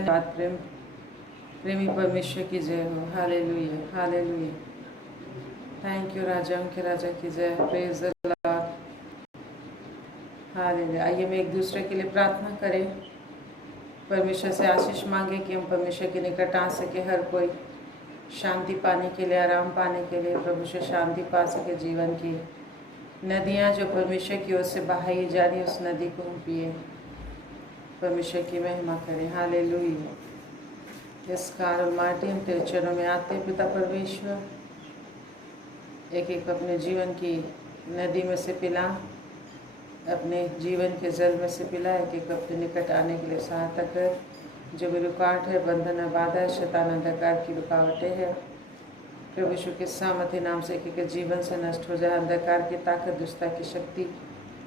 धन्यवाद प्रेमी परमेश्वर की जय हो। Hallelujah hallelujah. थैंक यू राजाओं के राजा की जय। Praise the lord. हालेलुया। आइए हम एक दूसरे के लिए प्रार्थना करें, परमेश्वर से आशीष मांगे कि हम परमेश्वर के निकट आ सके। हर कोई शांति पाने के लिए, आराम पाने के लिए, प्रभु से शांति पा सके। जीवन की नदियाँ जो परमेश्वर की ओर से बहाई जा रही, उस नदी को हम पिए, परमेश्वर की महिमा करें। हालेलुया। इस कारण माटी हम तेरे चरणों में आते हैं पिता परमेश्वर, एक एक अपने जीवन की नदी में से पिला, अपने जीवन के जल में से पिला। एक एक अपने निकट आने के लिए सहायता कर। जो भी रुकावट है, बंधन है, बाधा है, शैतान अंधकार की रुकावटें हैं, प्रभु यीशु के सामर्थ्य नाम से एक एक जीवन से नष्ट हो जाए। अंधकार की ताकत, दुष्टता की शक्ति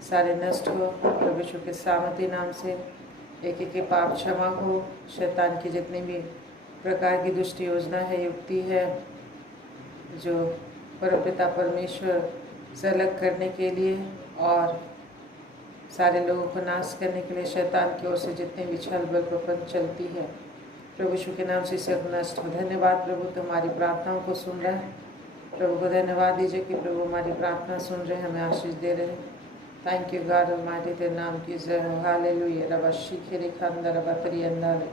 सारे नष्ट हो प्रभु यीशु के सामर्थ्य नाम से। एक एक के पाप क्षमा हो। शैतान की जितनी भी प्रकार की दुष्ट योजना है, युक्ति है, जो परमपिता परमेश्वर से अलग करने के लिए और सारे लोगों को नाश करने के लिए शैतान की ओर से जितने भी छल बल प्रपंच चलती है, प्रभु यीशु के नाम से इसे नष्ट हो। धन्यवाद प्रभु, तुम्हारी प्रार्थनाओं को सुन रहे हैं। प्रभु को धन्यवाद दीजिए कि प्रभु हमारी प्रार्थना सुन रहे हैं, हमें आशीष दे रहे हैं। थैंक यू गॉड ऑलमाइटी, तेरे नाम की जय हो। हालेलुया। रबा शिखिर खंदर बतरी अंदर।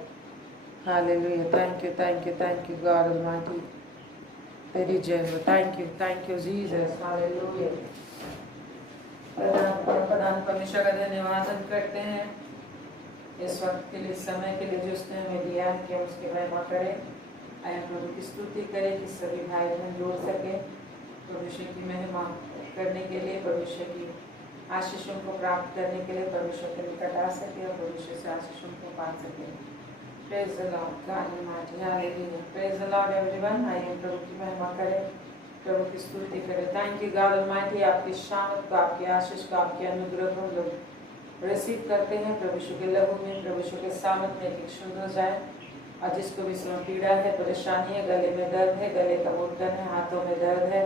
Hallelujah. Thank you God almighty, तेरी जय हो। Thank you Jesus. हालेलुया। प्रधान परमेश्वर का धन्यवाद हम करते हैं इस वक्त के लिए, समय के लिए जो उसने हमें दिया है, कि हम उसकी महिमा करें। आए प्रभु की स्तुति करें कि सभी भाई बहन जोड़ सके परमेश्वर की महिमा करने के लिए, परमेश्वर की आशीषों को प्राप्त करने के लिए, परमेश्वर के निकट आ सके और परमेश्वर से आशीषों को पा सके। Praise the Lord God almighty. Hallelujah. Praise the Lord everyone. आइए प्रभु की महिमा करें, प्रभु की स्तुति करें। थैंक यू गॉड ऑलमाइटी, आपकी शान को, आपकी आशीष को, आपके अनुग्रह को हम लोग रिसीव करते हैं। प्रभु यीशु के लहू में, प्रभु यीशु के सामर्थ्य में एक शुद्ध हो जाए। और जिसको भी इसमें पीड़ा है, परेशानी है, गले में दर्द है, गले का मुड़न है, हाथों में दर्द है,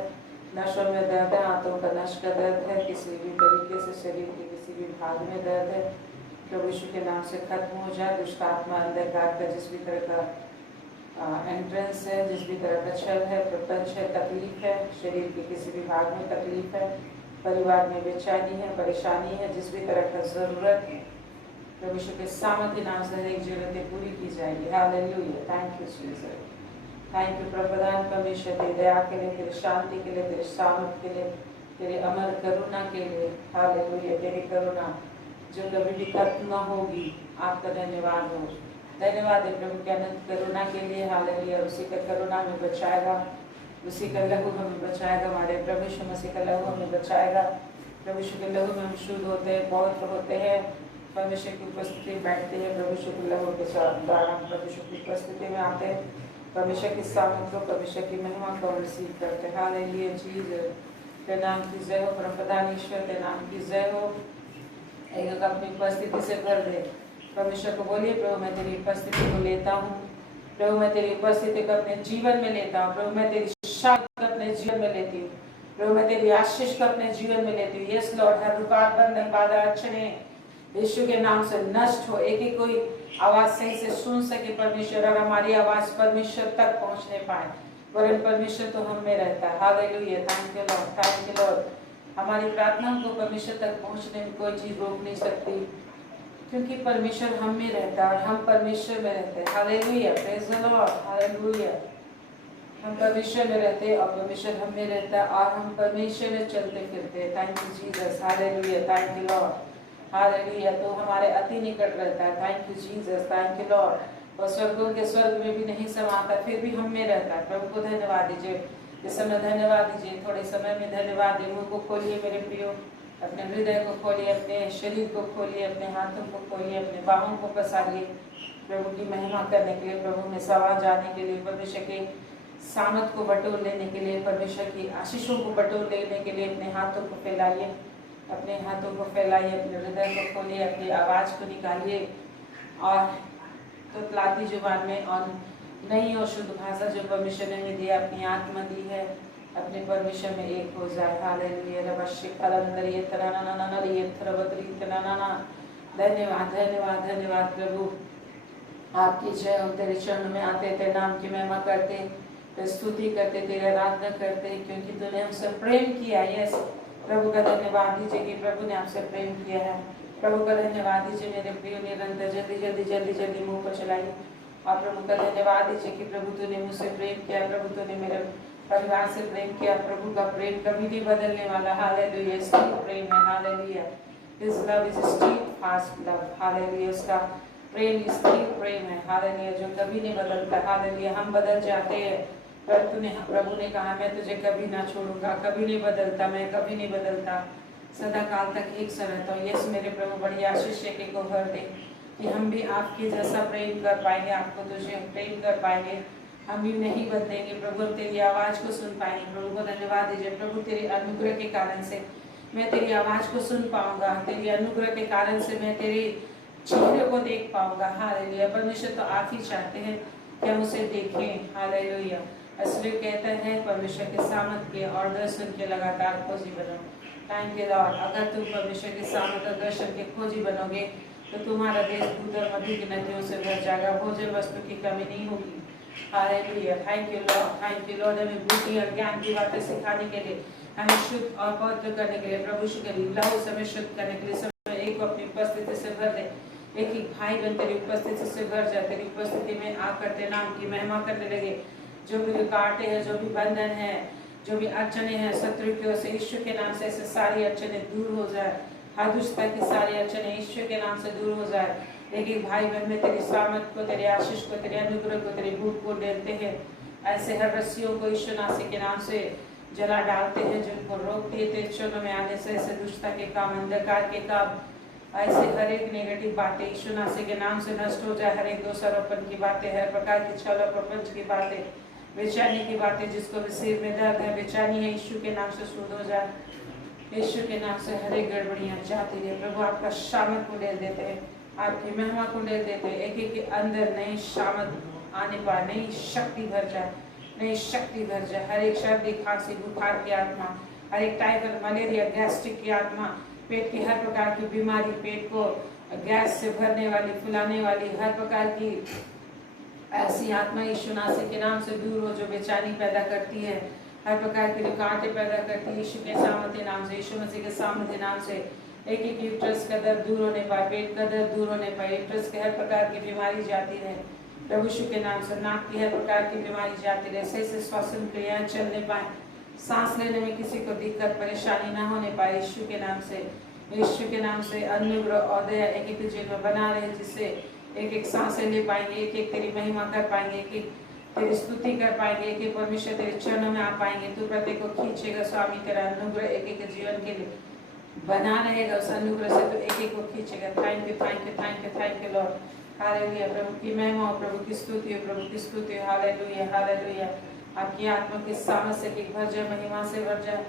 नसों में दर्द है, हाथों का नस का दर्द है, किसी भी तरीके से शरीर के किसी भी भाग में दर्द है, प्रभु यीशु के नाम से खत्म हो जाए। दुष्ट आत्मा, अंधकार का जिस भी तरह का एंट्रेंस है, जिस भी तरह का छल है, प्रपंच है, तकलीफ है, शरीर के किसी भी भाग में तकलीफ है, परिवार में बेचैनी है, परेशानी है, जिस भी तरह का जरूरत है, प्रभु यीशु के सामर्थ्य नाम से हर एक जरूरतें पूरी की जाएगी। Hallelujah. Thank you Jesus. Thank you Prabhudan परमेश्वर, तेरी दया के लिए, तेरी शांति के लिए, तेरे सामर्थ्य के लिए, तेरे अमर करुणा के लिए। हालेलुया। तेरी करुणा जो कभी भी खत्म न होगी, आपका धन्यवाद हो। धन्यवाद है प्रभु के अनंत करुणा के लिए। हालेलुया। उसी का करुणा हमें बचाएगा, उसी का लहू हमें बचाएगा। हमारे प्रभु यीशु मसीह का लहू हमें बचाएगा। प्रभु यीशु के लहू में हम शुद्ध होते हैं, पवित्र होते हैं, परमेश्वर की उपस्थिति में बैठते हैं। प्रभु यीशु के लहू के द्वारा प्रभु यीशु की उपस्थिति में आते हैं, परमेश्वर की सामर्थ्य को, परमेश्वर की महिमा को रिसीव करते हैं। हालेलुया। जीसस तेरे नाम की जय हो। परमप्रधान ईश्वर तेरे नाम की जय हो। एक अपनी उपस्थिति से भर दे। परमेश्वर को बोलिए, प्रभु मैं तेरी उपस्थिति को लेता हूँ, प्रभु मैं तेरी उपस्थिति को अपने जीवन में लेता हूँ, प्रभु मैं तेरी शांति को अपने जीवन में लेती हूँ, प्रभु मैं तेरी आशीष को अपने जीवन में लेती हूँ। यस लॉर्ड, हर रुकावट, बंधन, बाधा, अड़चने यीशु के नाम से नष्ट हो। एक ही कोई आवाज सही से सुन सके परमेश्वर, और हमारी आवाज परमेश्वर तक पहुँचने पाए, वरन परमेश्वर तो हम में रहता है। Hallelujah. Thank you Lord, thank you Lord. हमारी प्रार्थना को परमेश्वर तक पहुँचने में कोई चीज रोक नहीं सकती, क्योंकि परमेश्वर हम में रहता है और हम परमेश्वर में रहते हैं। Hallelujah. Praise the lord. Hallelujah. हम परमेश्वर में रहते हैं और परमेश्वर हम में रहता है, और हम परमेश्वर में चलते फिरते हैं। Thank you Jesus. Hallelujah. Thank you lord. Hallelujah. तो हमारे अति निकट रहता है। Thank you Jesus. Thank you Lord. और स्वर्गों के स्वर्ग में भी नहीं समाता, फिर भी हम में रहता है। प्रभु को धन्यवाद दीजिए। इस समय धन्यवाद दीजिए, थोड़े समय में धन्यवाद दे। मुँह को खोलिए मेरे प्रियो, अपने हृदय को खोलिए, अपने शरीर को खोलिए, अपने हाथों को खोलिए, अपने बाहों को पसारिए प्रभु की महिमा करने के लिए, प्रभु में सवा जाने के लिए, परमेश्वर के सामर्थ को बटोर लेने के लिए, परमेश्वर की आशीषों को बटोर लेने के लिए अपने हाथों को फैलाइए, अपने हाथों को फैलाइए, अपने हृदय को खोलिए, अपनी आवाज़ को निकालिए और तुतलाती जुबान में और नई और शुद्ध भाषा जो परमेश्वर ने हमें दिया, अपनी आत्मा दी है, अपने परमेश्वर में एक हो जाए। हालेलुया। धन्यवाद धन्यवाद धन्यवाद प्रभु। आपकी जय हो, तेरे चरण में आते, तेरे नाम की महिमा करते, तेरी स्तुति करते, तेरी आराधना करते, क्योंकि तूने हमसे प्रेम किया। यस, प्रभु का धन्यवाद दीजिए कि प्रभु ने आपसे प्रेम किया है। प्रभु का धन्यवाद दीजिए मेरे प्रिय, निरंतर जल्दी जल्दी जल्दी जल्दी मुंह को चलाइए। और प्रभु का धन्यवाद दीजिए कि प्रभु तूने मुझसे प्रेम किया, प्रभु तूने मेरे परिवार से प्रेम किया। प्रभु का प्रेम कभी नहीं बदलने वाला। हालेलुया, स्थिर प्रेम है। Hallelujah, His love is steadfast love. Hallelujah, उसका प्रेम स्थिर प्रेम है। हालेलुया, जो कभी नहीं बदलता। हालेलुया, हम बदल जाते हैं, पर प्रभु ने कहा मैं तुझे कभी ना छोड़ूंगा, कभी नहीं बदलता, मैं कभी नहीं बदलता, सदा काल तक एक सा रहता हूँ। यस मेरे प्रभु, बड़ी आशीष के को भर दे कि हम भी आपके जैसा प्रेम कर पाएंगे, आपको तुझे प्रेम कर पाएंगे, हम भी नहीं बदलेंगे। प्रभु हम तेरी आवाज़ को सुन पाएंगे। प्रभु को धन्यवाद दीजिए। प्रभु तेरे अनुग्रह के कारण से मैं तेरी आवाज़ को सुन पाऊंगा, तेरी अनुग्रह के कारण से मैं तेरे चेहरे को देख पाऊंगा। हालेलुया, परमेश्वर तो आप ही चाहते हैं कि हम उसे देखें। हालेलुया, इसलिए कहते हैं परमेश्वर के सामर्थ के और दर्शन के लगातार खोजी बनो। Thank you Lord. अगर तुम परमेश्वर के सामर्थ और दर्शन के खोजी बनोगे तो तुम्हारा देश दूध और मधु की नदियों से भर जाएगा, भोजन वस्तु की कमी नहीं होगी। Hallelujah, thank you Lord, thank you Lord. हमें बुद्धि और ज्ञान की बातें सिखाने के लिए, हमें शुद्ध और पवित्र करने के लिए, प्रभु शुक्र लहू से हमें शुद्ध करने के लिए समय एक को अपनी उपस्थिति से भर दे। एक ही भाई बन तेरी उपस्थिति से भर जाए, तेरी उपस्थिति में आकर तेरे नाम की महिमा करने लगे। जो भी रुकावटें हैं, जो भी बंधन है, जो भी अड़चने हैं शत्रु की ओर से, ईश्वर के नाम से ऐसे सारी अड़चने दूर हो जाए। हर दुष्टता की सारी अड़चने ईश्वर के नाम से दूर हो जाए। एक एक भाई बहन में तेरी सामर्थ को, तेरे आशीष को, तेरे अनुग्रह को, तेरे भूख को देते हैं। ऐसे हर रस्सियों को ईश्वर नासी के नाम से जला डालते हैं, जिनको रोकती है तेरे चरणों में आने से। ऐसे दुष्टता के काम, अंधकार के काम, ऐसे हर एक नेगेटिव बातें यीशु नासी के नाम से नष्ट हो जाए। हर एक दोषारोपण की बातें, हर प्रकार की छल और प्रपंच की बातें, बेचैनी की बातें, जिसको भी सिर में दर्द है, बेचैनी है, यीशु के नाम से शुद्ध हो जाए। यीशु के नाम से हर एक गड़बड़ियाँ जाती रहे। प्रभु आपका शामत को ले देते हैं, आपकी महिमा को ले देते हैं। एक एक के अंदर नई शामत आने पाए, नई शक्ति भर जाए, नई शक्ति भर जाए। हर एक सर्दी खांसी बुखार की आत्मा, हर एक टाइफाइड मलेरिया गैस्ट्रिक की आत्मा, पेट की हर प्रकार की बीमारी, पेट को गैस से भरने वाली, फुलाने वाली हर प्रकार की ऐसी आत्मा यीशु नासी के नाम से दूर हो, जो बेचैनी पैदा करती है, हर प्रकार की रुकावटें पैदा करती है। यीशु के सामर्थ्य नाम से, यीशु मसीह के सामर्थ्य नाम से एक एक यूट्रस का दर्द दूर होने पाए, पेट का दर्द दूर होने पाए, यूट्रस के हर प्रकार की बीमारी जाती रहे प्रभु यीशु के नाम से। नाक की हर प्रकार की बीमारी जाती रहे, सही से श्वसन क्रियाएं चलने पाए, सांस लेने में किसी को दिक्कत परेशानी ना होने पाए यीशु के नाम से। यीशु के नाम से अनुग्रह और दया एक एक जीवन में बना रहे, जिससे एक एक सांसें ले पाएंगे, एक एक तेरी महिमा कर पाएंगे, एक एक तेरी स्तुति कर पाएंगे, एक एक परमेश्वर तेरे चरणों में आ पाएंगे। तू प्रत्येक को खींचेगा स्वामी, तेरा अनुग्रह एक एक जीवन के लिए बना रहेगा, उस अनुग्रह से तो एक एक को खींचेगा। Thank you, thank you, thank you, thank you lord. Hallelujah, प्रभु की महिमा हो, प्रभु की स्तुति हो, प्रभु की स्तुति हो। Hallelujah, hallelujah. आपकी आत्मा की सामर्थ से भर जाए, महिमा से भर जाए,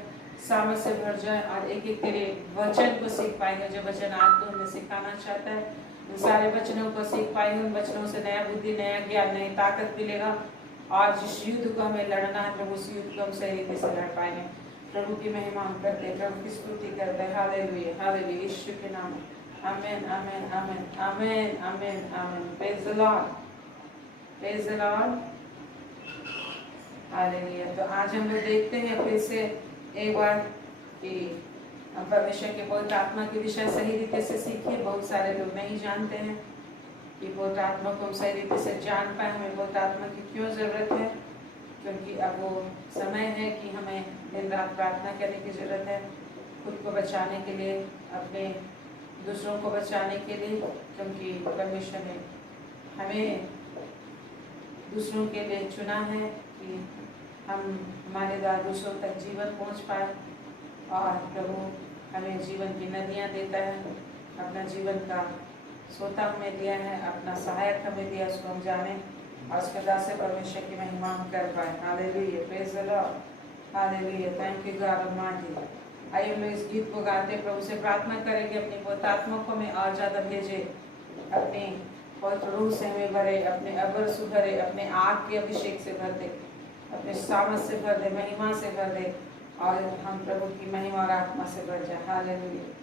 सामर्थ से भर जाए, और एक एक तेरे वचन को सीख पाएंगे, जो वचन आज तो हमें सिखाना चाहता है। उन सारे वचनों को सीख पाएंगे, उन वचनों से नया बुद्धि, नया ज्ञान, नई ताकत मिलेगा, और जिस युद्ध को हमें लड़ना है प्रभु, उस युद्ध को हम सही रीति से लड़ पाएंगे। प्रभु की महिमा हम करते हैं, प्रभु की स्तुति करते हैं। हालेलुया, हालेलुया, यीशु के नाम में amen, amen, amen, amen, amen, amen. Praise the lord, praise the lord, hallelujah. तो आज हम लोग देखते हैं फिर से एक बार कि हम परमेश्वर के पवित्र आत्मा के विषय सही रीति से सीखिए। बहुत सारे लोग नहीं जानते हैं कि पवित्र आत्मा को हम सही रीति से जान पाए, हमें पवित्र आत्मा की क्यों जरूरत है, क्योंकि अब वो समय है कि हमें दिन रात प्रार्थना करने की जरूरत है, खुद को बचाने के लिए, अपने दूसरों को बचाने के लिए, क्योंकि परमेश्वर ने हमें दूसरों के लिए चुना है कि हम हमारे द्वारा दूसरों तक जीवन पहुंच पाए। और प्रभु हमें जीवन की नदियां देता है, अपना जीवन का सोता हमें दिया है, अपना सहायक हमें दिया, उसको हम जाने और उसके दास से परमेश्वर की महिमा हम कर पाए। Hallelujah, praise the lord, hallelujah, thank you God almighty. आइए हम लोग इस गीत को गाते, प्रभु से प्रार्थना करेंगे अपनी पवित्र आत्मा को हमें और ज़्यादा भेजे, अपने पवित्र रूह से हमें भरे, अपने अबर से भरे, अपने आग के अभिषेक से भर दे, अपने सामर्थ से भर दे, महिमा से भर दे, और हम प्रभु की महिमा और आत्मा से भर जाए। हालेलुया।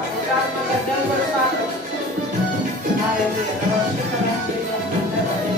पवित्र आत्मा का जल बरसा दो। हालेलुया। नमस्ते करें के लिए अंदर बढ़े।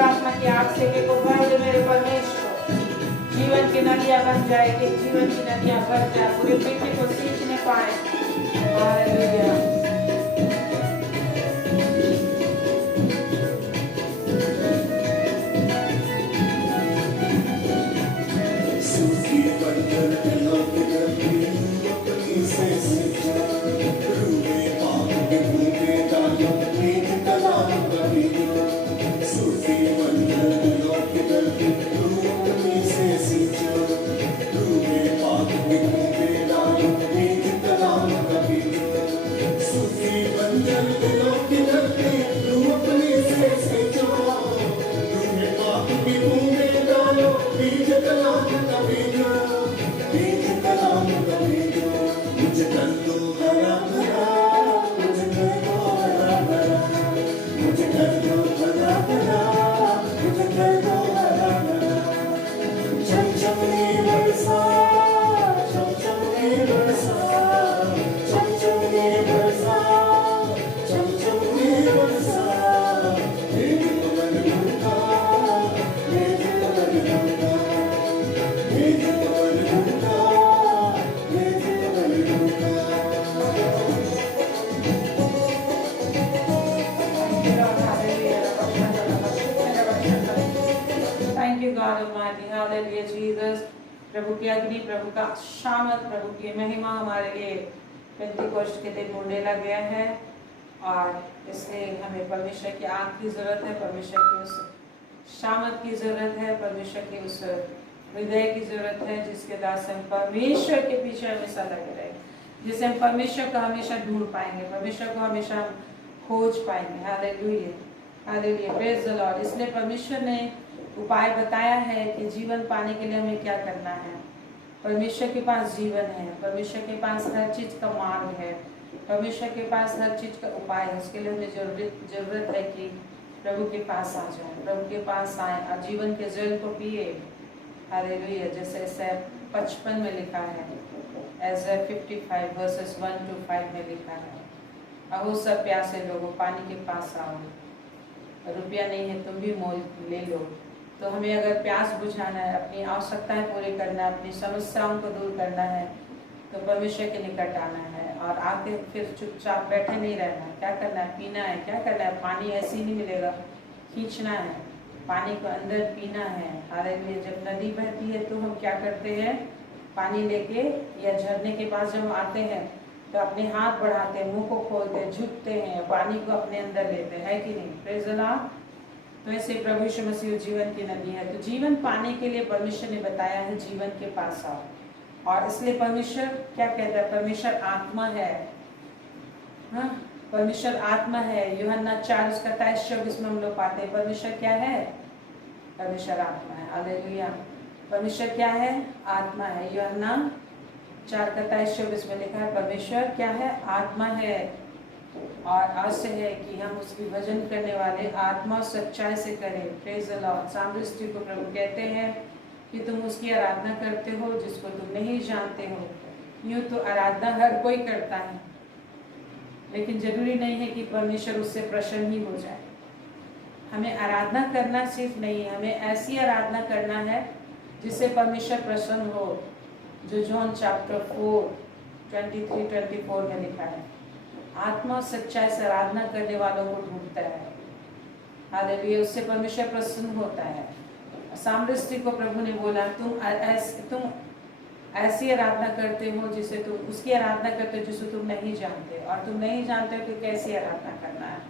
आत्मा की आग से के को भर दे मेरे परमेश्वर। जीवन की नदियां बन जाएगी, जीवन की नदियां बन जाए, पूरे पृथ्वी को सींचने पाए। हालेलुया। प्रभु की अग्नि, प्रभु का शामत, प्रभु की महिमा हमारे लिए पेंतीकोस्ट के दिन मुंडेला गया है और इसलिए हमें परमेश्वर की आग की जरूरत है, परमेश्वर की उस शामत की जरूरत है, परमेश्वर की उस हृदय की जरूरत है जिसके दास हम परमेश्वर के पीछे हमेशा लगे रहे, जिससे हम परमेश्वर को हमेशा ढूंढ पाएंगे, परमेश्वर को हमेशा खोज पाएंगे। Hallelujah, hallelujah, praise the Lord. इसलिए परमेश्वर ने उपाय बताया है कि जीवन पाने के लिए हमें क्या करना है। परमेश्वर के पास जीवन है, परमेश्वर के पास हर चीज का मार्ग है, परमेश्वर के पास हर चीज का उपाय है। उसके लिए हमें जरूरत है कि प्रभु के पास आ जाए, प्रभु के पास आए और जीवन के जल को पिए। हालेलुया, जैसे Isaiah 55 में लिखा है, Isaiah 55 वर्सेस 1-5 में लिखा है, अहो सब प्यासे लोगों पानी के पास आओ, रुपया नहीं है तुम भी मोल ले लो। तो हमें अगर प्यास बुझाना है, अपनी आवश्यकताएं पूरी करना है, अपनी समस्याओं को दूर करना है, तो परमेश्वर के निकट आना है और आके फिर चुपचाप बैठे नहीं रहना है। क्या करना है? पीना है। क्या करना है? पानी ऐसे ही नहीं मिलेगा, खींचना है, पानी को अंदर पीना है। हालेलुया। जब नदी बहती है तो हम क्या करते हैं? पानी लेके या झरने के पास जब आते हैं तो अपने हाथ बढ़ाते हैं, मुंह को खोलते हैं, झुकते हैं, पानी को अपने अंदर लेते हैं, है कि नहीं? Praise the Lord. तो ऐसे प्रभु यीशु मसीह जीवन की नदी है। तो जीवन पाने के लिए परमेश्वर ने बताया है जीवन के पास आओ, और इसलिए परमेश्वर क्या कहता है? परमेश्वर आत्मा है। हाँ, परमेश्वर आत्मा है। यूहन्ना 4:23-24 में हम लोग पाते हैं परमेश्वर क्या है? परमेश्वर आत्मा है। हालेलुया। परमेश्वर क्या है? आत्मा है। यूहन्ना 4:23-24 में लिखा है परमेश्वर क्या है? आत्मा है। और आशा है कि हम उसकी भजन करने वाले आत्मा और सच्चाई से करें। Praise the Lord. सामरिस्टी को प्रभु कहते हैं कि तुम उसकी आराधना करते हो जिसको तुम नहीं जानते हो। यूँ तो आराधना हर कोई करता है, लेकिन जरूरी नहीं है कि परमेश्वर उससे प्रसन्न ही हो जाए। हमें आराधना करना सिर्फ नहीं है, हमें ऐसी आराधना करना है जिससे परमेश्वर प्रसन्न हो, जो जॉन चैप्टर 4:23-24 में लिखा है। आत्मा सच्चाई से आराधना करने वालों को ढूंढता है। हालेलुया। उससे परमेश्वर प्रसन्न होता है। सामरिस्टी को प्रभु ने बोला तुम ऐसी आराधना करते हो जिसे तुम उसकी आराधना करते हो जिसे तुम नहीं जानते, और तुम नहीं जानते हो कि कैसी आराधना करना है।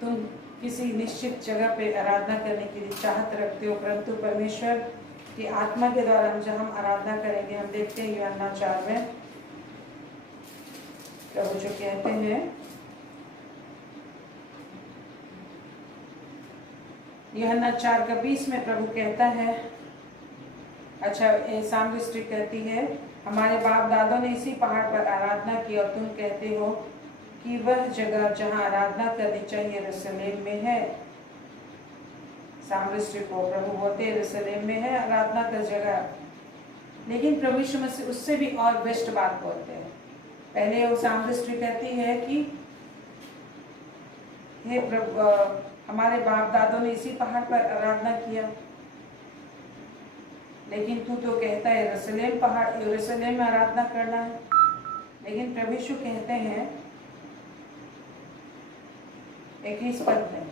तुम किसी निश्चित जगह पे आराधना करने की चाहत रखते हो, परंतु परमेश्वर की आत्मा के द्वारा जब हम आराधना करेंगे, हम देखते हैं यूहन्ना 4 में प्रभु जो कहते हैं, यूहन्ना 4:20 में प्रभु कहता है, अच्छा सामरिस्टी कहती है, हमारे बाप दादों ने इसी पहाड़ पर आराधना की और तुम कहते हो कि वह जगह जहां आराधना करनी चाहिए यरूशलेम में है। सामरिस्टी को प्रभु बोलते यरूशलेम में है आराधना का जगह, लेकिन प्रभु यीशु मसीह उससे भी और बेस्ट बात बोलते हैं। पहले वो सामरिस्टी कहती है कि हे प्रभु, हमारे बाप दादों ने इसी पहाड़ पर आराधना किया, लेकिन तू तो कहता है यरूशलेम में आराधना करना है। लेकिन प्रभु यीशु कहते हैं 21 पद में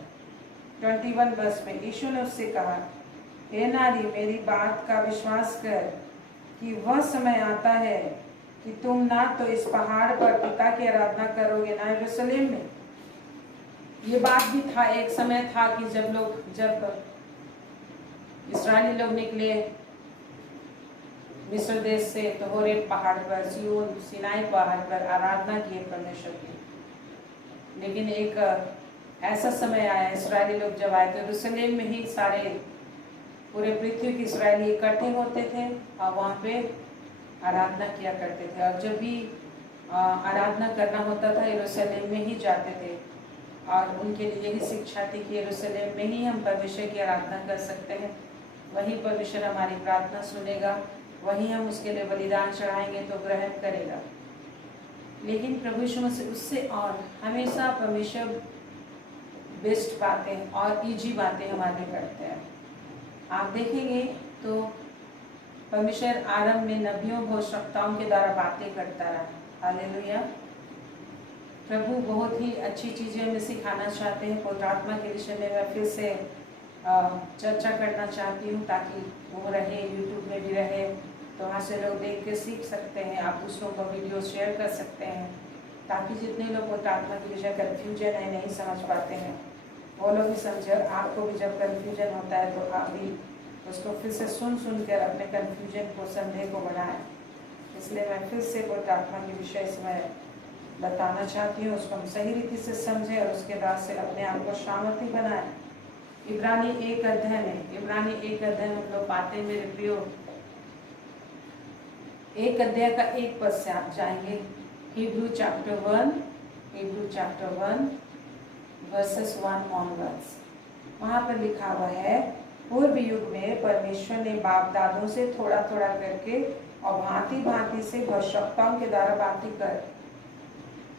21 वर्ष में, यीशु ने उससे कहा, हे नारी, मेरी बात का विश्वास कर कि वह समय आता है कि तुम ना तो इस पहाड़ पर पिता की आराधना करोगे ना यरूशलेम में। ये बात भी था, एक समय था कि जब इस्राएली लोग निकले मिस्र देश से, तो होरेब पहाड़ पर, सिनाई पहाड़ पर आराधना किए परमेश्वर की। लेकिन एक ऐसा समय आया, इस्राएली लोग जब आए तो यरूशलेम में ही सारे पूरे पृथ्वी के इस्राएली इकट्ठे होते थे और वहाँ पे आराधना किया करते थे। और जब भी आराधना करना होता था यरूशलेम में ही जाते थे, और उनके लिए यही शिक्षा थी कि यरूशलेम में ही हम परमेश्वर की आराधना कर सकते हैं। वही परमेश्वर हमारी प्रार्थना सुनेगा, वही हम उसके लिए बलिदान चढ़ाएंगे तो ग्रहण करेगा। लेकिन प्रभु यीशु मसीह उससे और हमेशा परमेश्वर बेस्ट बातें और इजी बातें हमारे करते हैं। आप देखेंगे तो परमेश्वर आरंभ में नबियों भविष्यवक्ताओं के द्वारा बातें करता रहा। हालेलुया। प्रभु बहुत ही अच्छी चीज़ें हमें सिखाना चाहते हैं। पवित्र आत्मा के विषय में मैं फिर से चर्चा करना चाहती हूँ, ताकि वो रहे, यूट्यूब में भी रहे, तो वहाँ से लोग देख के सीख सकते हैं। आप दूसरों को वीडियो शेयर कर सकते हैं, ताकि जितने लोग पवित्र आत्मा के विषय कन्फ्यूजन है, नहीं समझ पाते हैं, वो लोग भी समझे। आपको भी जब कन्फ्यूजन होता है तो आप भी उसको फिर से सुन कर अपने कन्फ्यूजन को, संदेह को बढ़ाएं। इसलिए मैं फिर से पवित्र आत्मा के विषय से मैं बताना चाहती हूँ, उसको हम सही रीति से समझें और उसके बाद से अपने आप को सामर्थी बनाएं। इब्रानी 1 अध्याय में हम लोग पाते हैं, मेरे प्रियो, 1 अध्याय का 1 पद से आप जाएंगे, Hebrew chapter 1 verses 1 onwards। वहाँ पर लिखा हुआ है, पूर्व युग में परमेश्वर ने बाप दादों से थोड़ा थोड़ा करके और भांति भांति से भविष्यवक्ताओं के द्वारा बातें कर।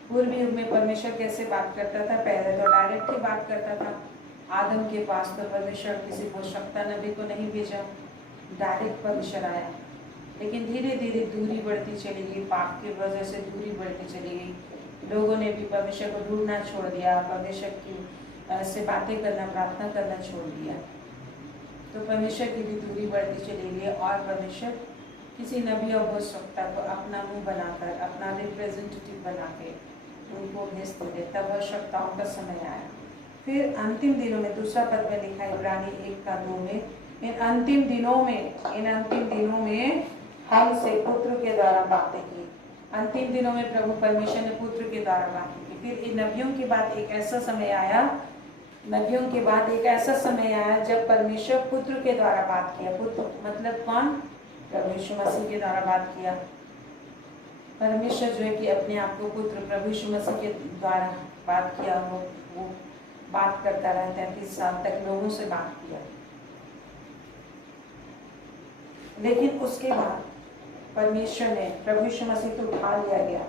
पूर्व युग में परमेश्वर कैसे बात करता था? पहले तो डायरेक्ट ही बात करता था। आदम के पास तो परमेश्वर किसी भविष्यवक्ता नबी को नहीं भेजा, डायरेक्ट परमेश्वर आया। लेकिन धीरे धीरे दूरी बढ़ती चली गई, पाप की वजह से दूरी बढ़ती चली गई। लोगों ने भी परमेश्वर को ढूंढना छोड़ दिया, परमेश्वर की से बातें करना, प्रार्थना करना छोड़ दिया। तो परमेश्वर की भी दूरी बढ़ती चली गई, और परमेश्वर किसी नबी और भविष्यवक्ता को अपना मुंह बनाकर, अपना रिप्रेजेंटेटिव बना के उनको भेजते थे। तब भविष्यवक्ताओं का समय आया। फिर अंतिम दिनों में, दूसरा पद में लिखा है इब्रानी 1:2 में, इन अंतिम दिनों में हमसे पुत्र के द्वारा बातें की। अंतिम दिनों में प्रभु परमेश्वर ने पुत्र के द्वारा बातें की। फिर इन नबियों के बाद एक ऐसा समय आया नबियों के बाद एक ऐसा समय आया जब परमेश्वर पुत्र के द्वारा बात किया। पुत्र मतलब कौन? प्रभु यीशु मसीह के द्वारा बात किया। परमेश्वर जो है कि अपने आप को पुत्र प्रभु यीशु मसीह के द्वारा बात किया। वो बात करता रहता है, 30 साल तक लोगों से बात किया। लेकिन उसके बाद परमेश्वर ने प्रभु यीशु मसीह को उठा लिया गया।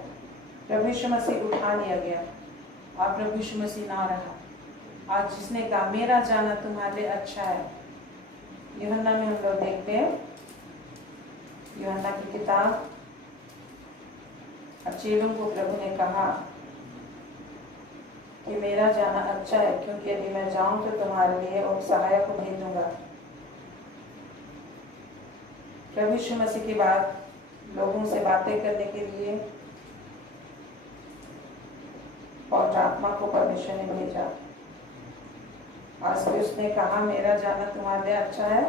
प्रभु यीशु मसीह उठा लिया गया और प्रभु यीशु मसीह ना रहा। आज जिसने कहा मेरा जाना तुम्हारे लिए अच्छा है। यूहन्ना में हम लोग देखते हैं, यूहन्ना की किताब, और चेलों को प्रभु ने कहा कि मेरा जाना अच्छा है, क्योंकि यदि मैं जाऊं तो तुम्हारे लिए और सहायक को भेजूंगा। प्रभु यीशु मसीह के बाद लोगों से बातें करने के लिए पवित्र आत्मा को परमेश्वर ने भेजा। आज भी उसने कहा मेरा जाना तुम्हारे लिए अच्छा है,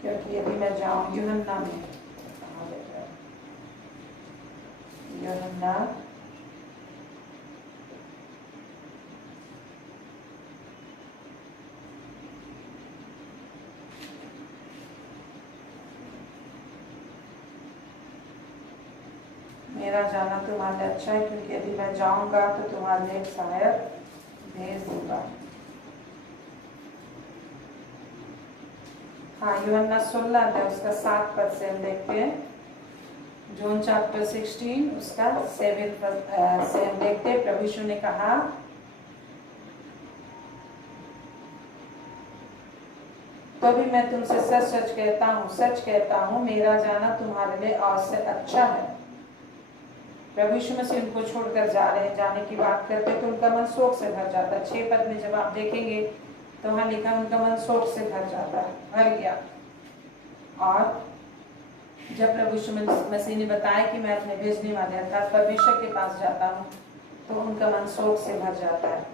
क्योंकि यदि मैं जाऊं, यूहन्ना में कहाँ देख रहा है, यूहन्ना मेरा जाना तुम्हारे लिए अच्छा है, क्योंकि यदि मैं जाऊंगा तो तुम्हारे लिए एक सहायक भेज दूंगा। हाँ, यूहन्ना 16 है, उसका 7 पद से हम देखते हैं। जॉन चैप्टर 16 उसका 7 पद से हम देखते हैं। प्रभु यीशु ने कहा तो भी मैं तुमसे सच सच कहता हूँ मेरा जाना तुम्हारे लिए और से अच्छा है। प्रभु यीशु मसीह उनको छोड़कर जा रहे हैं, जाने की बात करते तो उनका मन शोक से भर जाता है। 6 पद में जब आप देखेंगे तो वहाँ लिखा उनका मन शोक से भर जाता है, भर गया। और जब प्रभु यीशु मसीह ने बताया कि मैं अपने भेजने वाले अर्थात परमेश्वर के पास जाता हूँ, तो उनका मन शोक से भर जाता है।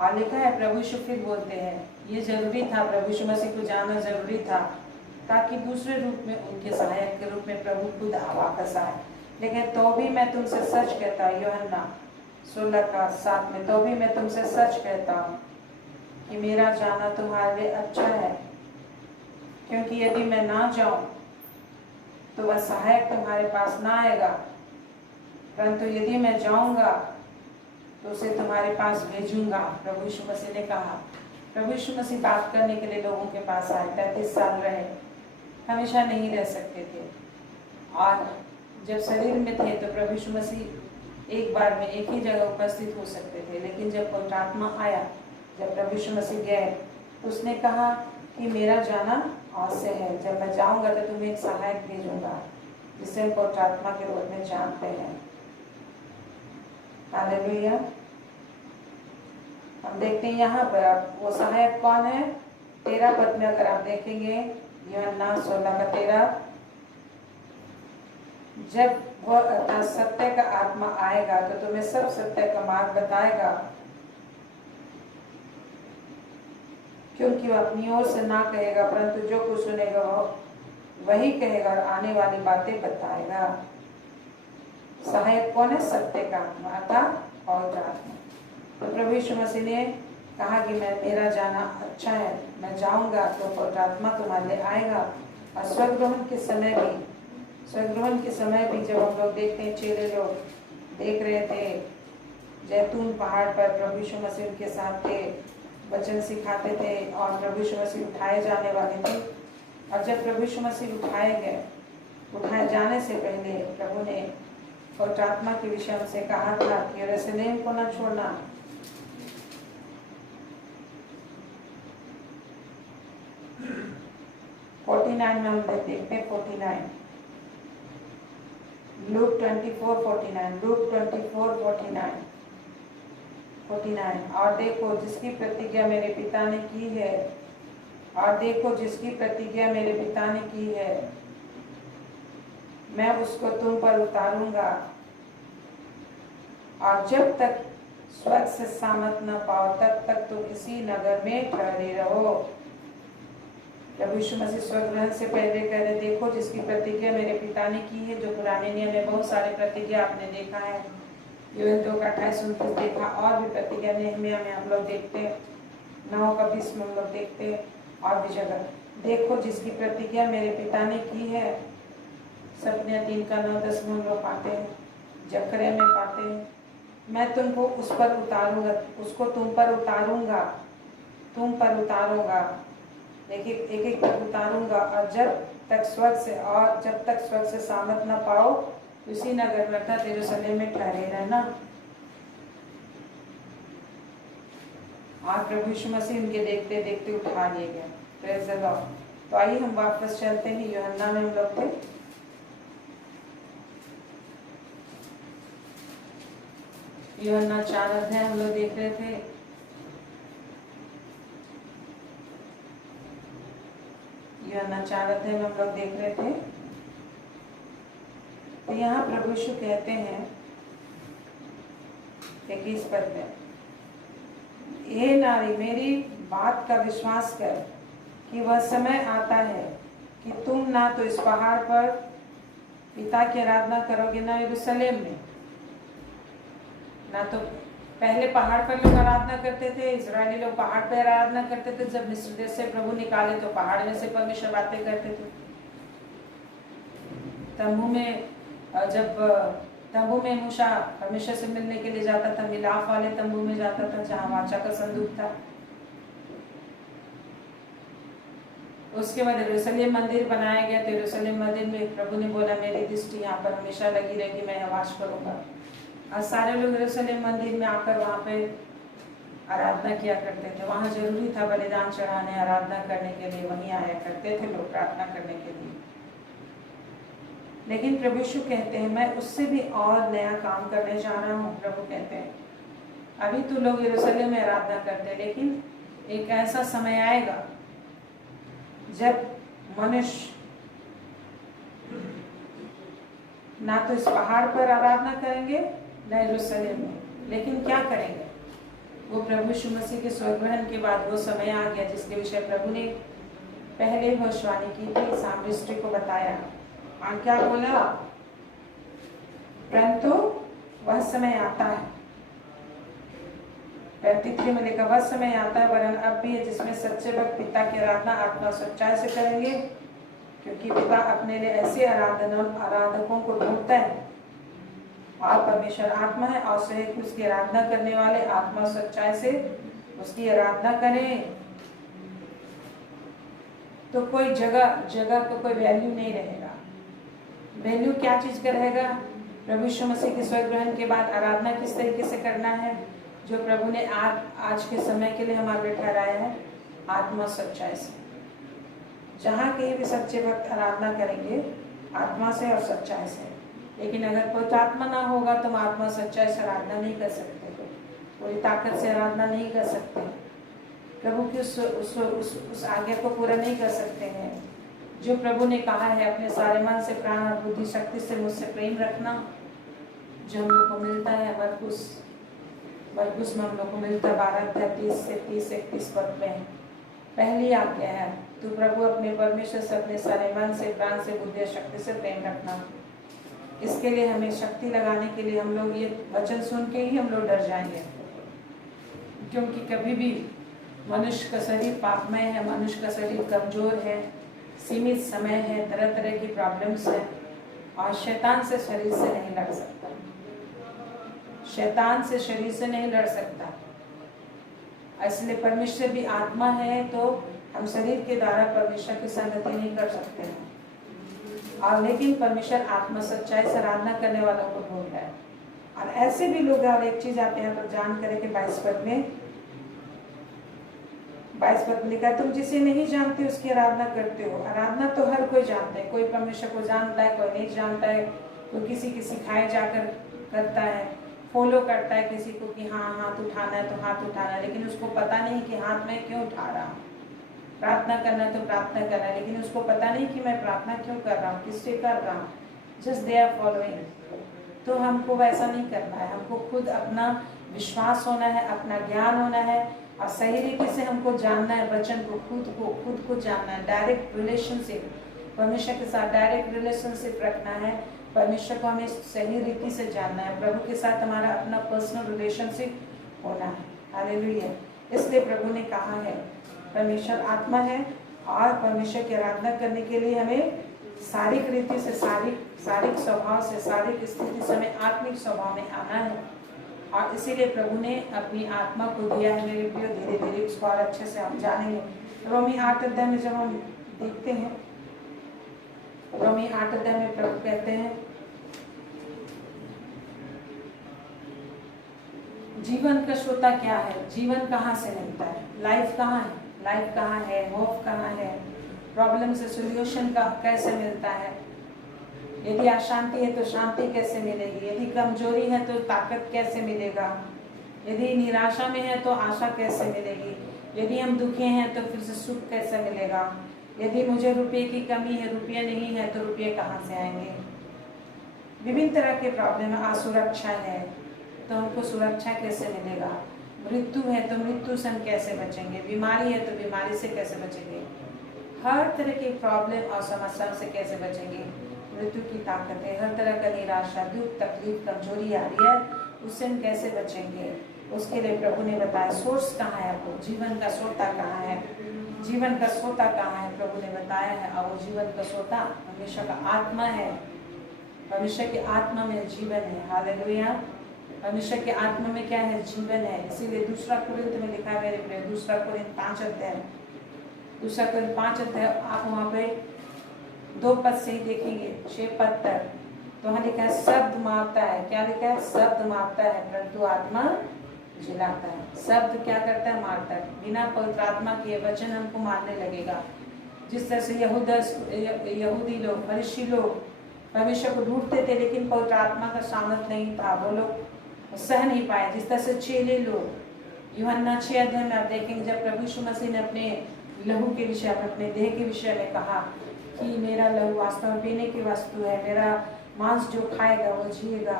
और लिखा है प्रभु यीशु फिर बोलते हैं, ये जरूरी था, प्रभु यीशु मसीह को जाना जरूरी था, ताकि दूसरे रूप में उनके सहायक के रूप में प्रभु खुद वापस आए। लेकिन तो भी मैं तुमसे सच कहता, यूहन्ना 16:7 में, तो भी मैं तुमसे सच कहता हूँ कि मेरा जाना तुम्हारे लिए अच्छा है, क्योंकि यदि मैं ना जाऊं तो वह सहायक तुम्हारे पास ना आएगा, परंतु यदि मैं जाऊंगा तो उसे तुम्हारे पास भेजूंगा। प्रभु यीशु मसीह ने कहा। प्रभु यीशु मसीह बात करने के लिए लोगों के पास आए, 33 साल रहे, हमेशा नहीं रह सकते थे। और जब शरीर में थे तो प्रभु यीशु मसीह एक बार में एक ही जगह उपस्थित हो सकते थे, लेकिन जब पवित्र आत्मा आया, जब प्रभु यीशु मसीह गए, तो उसने कहा कि मेरा जाना आज से है, जब मैं जाऊंगा तो तुम्हें एक सहायक भेजूंगा, जिसे हम पवित्र आत्मा के रूप में जानते हैं। हालेलुया। हम देखते हैं यहाँ पर वो सहायक कौन है। 13 पद में अगर आप देखेंगे, यूहन्ना 16:13, जब वह सत्य का आत्मा आएगा तो तुम्हें सब सत्य का मार्ग बताएगा, क्योंकि वह अपनी ओर से ना कहेगा, परंतु जो कुछ सुनेगा वही कहेगा और आने वाली बातें बताएगा। सहायक कौन है? सत्य का आत्मा अर्थात और आत्मा। तो प्रभु यीशु मसीह ने कहा कि मेरा जाना अच्छा है, मैं जाऊंगा तो पवित्र आत्मा तुम्हारे लिए आएगा। और स्वर्गग्रहण के समय भी जब हम लोग देखते हैं, चेले लोग देख रहे थे जैतून पहाड़ पर, प्रभु यीशु मसीह उनके साथ थे, वचन सिखाते थे और प्रभु यीशु मसीह उठाए जाने वाले थे। और जब प्रभु यीशु मसीह उठाए जाने से पहले प्रभु ने पवित्र आत्मा के विषय से कहा था कि यरूशलेम को न छोड़ना। में हम देखते हैं 49, लूक 24:49, लूक 24:49। और देखो जिसकी प्रतिज्ञा मेरे पिता ने की है, मैं उसको तुम पर उतारूंगा, और जब तक स्वर्ग से सामर्थ न पाओ तब तक तुम इसी नगर में ठहरे रहो। प्रभु यीशु मसीह स्वर्गग्रहण से पहले कह रहे, देखो जिसकी प्रतिज्ञा मेरे पिता ने की है। जो पुराने नियम में बहुत सारे प्रतिज्ञा आपने देखा है, योएल 2 का 28-29 देखा। और भी प्रतिज्ञा नेहमिया में हम लोग देखते हैं, 9 का 20 में हम लोग देखते हैं। और भी जगह देखो, जिसकी प्रतिज्ञा मेरे पिता ने की है, सपने 3 का 9-10 में हम लोग पाते हैं, जकरे में पाते हैं, मैं तुमको उस पर उतारूंगा, उसको तुम पर उतारूंगा, तुम पर उतारूंगा, एक एक तक उतारूंगा, और जब तक स्वर्ग से सामत न पाओ, उसी नगर में अर्थात यरूशलेम में ठहरे रहना। और प्रभु यीशु मसीह उनके देखते देखते उठा लिए गए। Praise the Lord. तो आइए हम वापस चलते हैं, यूहन्ना में हम लोग थे। यूहन्ना 4 अध्याय हम लोग देख रहे थे। यूहन्ना 4 अध्याय में हम लोग देख रहे थे। तो यहाँ प्रभु यीशु कहते हैं 21 पद में, हे नारी, मेरी बात का विश्वास कर कि वह समय आता है कि तुम ना तो इस पहाड़ पर पिता की आराधना करोगे, ना यरूशलेम में। ना तो पहले पहाड़ पर लोग आराधना करते थे, इजरायली लोग पहाड़ पर आराधना करते थे। जब मिस्र देश से प्रभु निकाले तो पहाड़ में से परमेश्वर बातें करते थे। तंबू में जब तंबू में मूसा परमेश्वर से मिलने के लिए जाता था, मिलाप वाले तंबू में जाता था जहाँ वाचा का संदूक था। उसके बाद यरूशलेम मंदिर बनाया गया। तो यरूशलेम मंदिर में प्रभु ने बोला, मेरी दृष्टि यहाँ पर हमेशा लगी रहेगी, मैं आवाज करूंगा। और सारे लोग यरूशलेम मंदिर में आकर वहाँ पे आराधना किया करते थे। वहाँ जरूरी था बलिदान चढ़ाने, आराधना करने के लिए वहीं आया करते थे लोग प्रार्थना करने के लिए। लेकिन प्रभु यीशु कहते हैं, मैं उससे भी और नया काम करने जा रहा हूँ। प्रभु कहते हैं, अभी तो लोग यरूशलेम में आराधना करते हैं, लेकिन एक ऐसा समय आएगा जब मनुष्य ना तो इस पहाड़ पर आराधना करेंगे, न यरूशलेम में। लेकिन क्या करेंगे? वो प्रभु यीशु मसीह के स्वर्गग्रहण के बाद वो समय आ गया जिसके विषय प्रभु ने पहले भविष्यवाणी की थी, सामरिस्ट्री को बताया। और क्या बोला? परंतु वह समय आता है, 33 में लिखा, वह समय आता है, वरन अब भी है, जिसमें सच्चे भक्त पिता की आराधना आत्मा सच्चाई से करेंगे, क्योंकि पिता अपने लिए ऐसे आराधकों को ढूंढता है। और परमेश्वर आत्मा है, और सही उसकी आराधना करने वाले आत्मा सच्चाई से उसकी आराधना करें। तो कोई जगह को कोई वैल्यू नहीं रहेगा। वैल्यू क्या चीज का रहेगा? प्रभु यीशु मसीह के स्वर्ग ग्रहण के बाद आराधना किस तरीके से करना है, जो प्रभु ने आज के समय के लिए हमारे ठहराया है, आत्मा सच्चाई से। जहाँ कहीं भी सच्चे भक्त आराधना करेंगे आत्मा से और सच्चाई से। लेकिन अगर कोई आत्मा ना होगा तो हम आत्मा सच्चाई से आराधना नहीं कर सकते, पूरी ताकत से आराधना नहीं कर सकते, प्रभु की उस आज्ञा को पूरा नहीं कर सकते हैं जो प्रभु ने कहा है, अपने सारे मन से, प्राण और बुद्धि शक्ति से मुझसे प्रेम रखना, जो हम लोग को मिलता है मरकुस में हम लोग को मिलता है 12:30 से 30-31 पद में। पहली आज्ञा है, तू प्रभु अपने परमेश्वर से अपने सारे मन से, प्राण से, बुद्धि और शक्ति से प्रेम रखना। इसके लिए हमें शक्ति लगाने के लिए हम लोग ये वचन सुन के ही हम लोग डर जाएंगे, क्योंकि कभी भी मनुष्य का शरीर पापमय है, मनुष्य का शरीर कमजोर है, सीमित समय है, तरह तरह की प्रॉब्लम्स है, और शैतान से शरीर से नहीं लड़ सकता, शैतान से शरीर से नहीं लड़ सकता। इसलिए परमेश्वर भी आत्मा है, तो हम शरीर के द्वारा परमेश्वर की संगति नहीं कर सकते हैं। और लेकिन परमेश्वर आत्मा सच्चाई से आराधना करने वालों को ढूंढ रहा है। और ऐसे भी लोग, और एक चीज आप यहाँ पर जान करें कि 22 पद में लिखा, तुम जिसे नहीं जानते उसकी आराधना करते हो। आराधना तो हर कोई जानता है, कोई परमेश्वर को जानता है, कोई नहीं जानता है, कोई किसी की सिखाए जाकर करता है, फॉलो करता है किसी को कि हाँ हाथ उठाना है तो हाथ उठाना है, लेकिन उसको पता नहीं कि हाथ में क्यों उठा रहा हूँ। प्रार्थना करना है तो प्रार्थना करना है, लेकिन उसको पता नहीं कि मैं प्रार्थना क्यों कर रहा हूँ, किससे कर रहा हूँ, जस्ट दे आर फॉलोइंग। तो हमको वैसा नहीं करना है, हमको खुद अपना विश्वास होना है, अपना ज्ञान होना है, और सही तरीके से हमको जानना है वचन को, खुद को जानना है। डायरेक्ट रिलेशनशिप परमेश्वर के साथ, डायरेक्ट रिलेशनशिप रखना है, परमेश्वर को हमें सही रीति से जानना है, प्रभु के साथ हमारा अपना पर्सनल रिलेशनशिप होना है। हालेलुया। इसलिए प्रभु ने कहा है परमेश्वर आत्मा है और परमेश्वर की आराधना करने के लिए हमें शारीरिक रीति से, शारीरिक स्वभाव से, शारीरिक स्थिति से हमें आत्मिक स्वभाव में आना है। और इसीलिए प्रभु ने अपनी आत्मा को दिया है मेरे प्रियो। धीरे धीरे उसको और अच्छे से हम जानेंगे। रोमी 8 अध्याय में जब हम देखते हैं, रोमी 8 अध्याय में प्रभु कहते हैं जीवन का श्रोता क्या है, जीवन कहाँ से मिलता है, लाइफ कहाँ है, लाइफ कहाँ है, होप कहाँ है, प्रॉब्लम से सोल्यूशन का कैसे मिलता है, यदि अशांति है तो शांति कैसे मिलेगी, यदि कमजोरी है तो ताकत कैसे मिलेगा, यदि निराशा में है तो आशा कैसे मिलेगी, यदि हम दुखी हैं तो फिर से सुख कैसे मिलेगा, यदि मुझे रुपये की कमी है, रुपये नहीं है तो रुपये कहाँ से आएंगे। विभिन्न तरह के प्रॉब्लम है। असुरक्षा है तो हमको सुरक्षा कैसे मिलेगा, मृत्यु है तो मृत्यु से हम कैसे बचेंगे, बीमारी है तो बीमारी से कैसे बचेंगे, हर तरह की प्रॉब्लम और समस्याओं से कैसे बचेंगे। मृत्यु की ताकत है, हर तरह का निराशा, दुख, तकलीफ, कमजोरी आ रही है, उससे हम कैसे बचेंगे। उसके लिए प्रभु ने बताया सोर्स कहाँ है, आपको जीवन का सोता कहाँ है, जीवन का सोता कहाँ है, प्रभु ने बताया है। और वो जीवन का सोता परमेश्वर का आत्मा है। परमेश्वर की आत्मा में जीवन है। हालेलुया। परमेश्वर की आत्मा में क्या है, जीवन है। इसीलिए 2 कुरिन्थ में लिखा है मेरे प्रिय, 2 कुरिन्थ 5 अध्याय, 2 कुरिन्थ 5 अध्याय, आप वहाँ पे 2 पद से ही देखेंगे, 6 पद तक, तो वहाँ लिखा है शब्द मारता है। क्या लिखा है, शब्द मारता है परंतु आत्मा जिलाता है। शब्द क्या करता है, मारता है। बिना पवित्र आत्मा के वचन हमको मारने लगेगा। जिस तरह से यहूदी लोग, फरीसी लोग परमेश्वर को ढूंढते थे लेकिन पवित्र आत्मा का सामर्थ नहीं था, वो लोग सह नहीं पाए। जिस तरह से चेले लोग, यूहन्ना 6 अध्याय में आप देखेंगे जब प्रभु यीशु मसीह ने अपने लहू के विषय में, अपने देह के विषय में कहा कि मेरा लहू वास्तव में पीने की वस्तु है, मेरा मांस जो खाएगा वो जिएगा,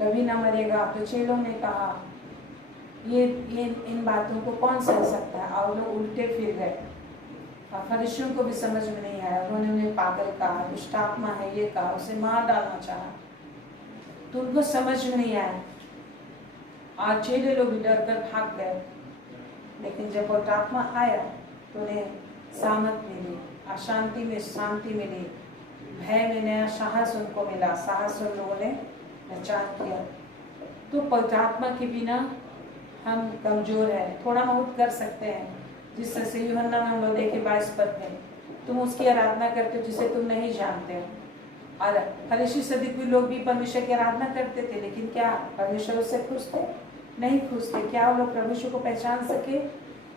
कभी ना मरेगा। तो चेलों ने कहा ये इन बातों को कौन समझ सकता है, और लोग उल्टे फिर गए। और फरीसियों को भी समझ में नहीं आया, उन्होंने उन्हें पागल कहा, दुष्ट आत्मा है ये कहा, उसे मार डालना चाहा, तो उनको समझ में नहीं आया। और चेले लोग भी डर कर भाग गए। लेकिन जब पवित्र आत्मा आया तो उन्हें सामर्थ मिली, अशांति में शांति मिली, भय में नया साहस उनको मिला, साहस उन लोगों ने पहचान किया। तो पवित्र आत्मा के बिना हम कमजोर हैं, थोड़ा बहुत कर सकते हैं। जिस तरह से यूहन्ना में हम लोग देखे 22 पद में, तुम उसकी आराधना करते हो जिसे तुम नहीं जानते हो। और फरीसी सदुकी लोग भी परमेश्वर की आराधना करते थे, लेकिन क्या परमेश्वर उससे खुश थे, नहीं खुश थे। क्या वो लोग परमेश्वर को पहचान सके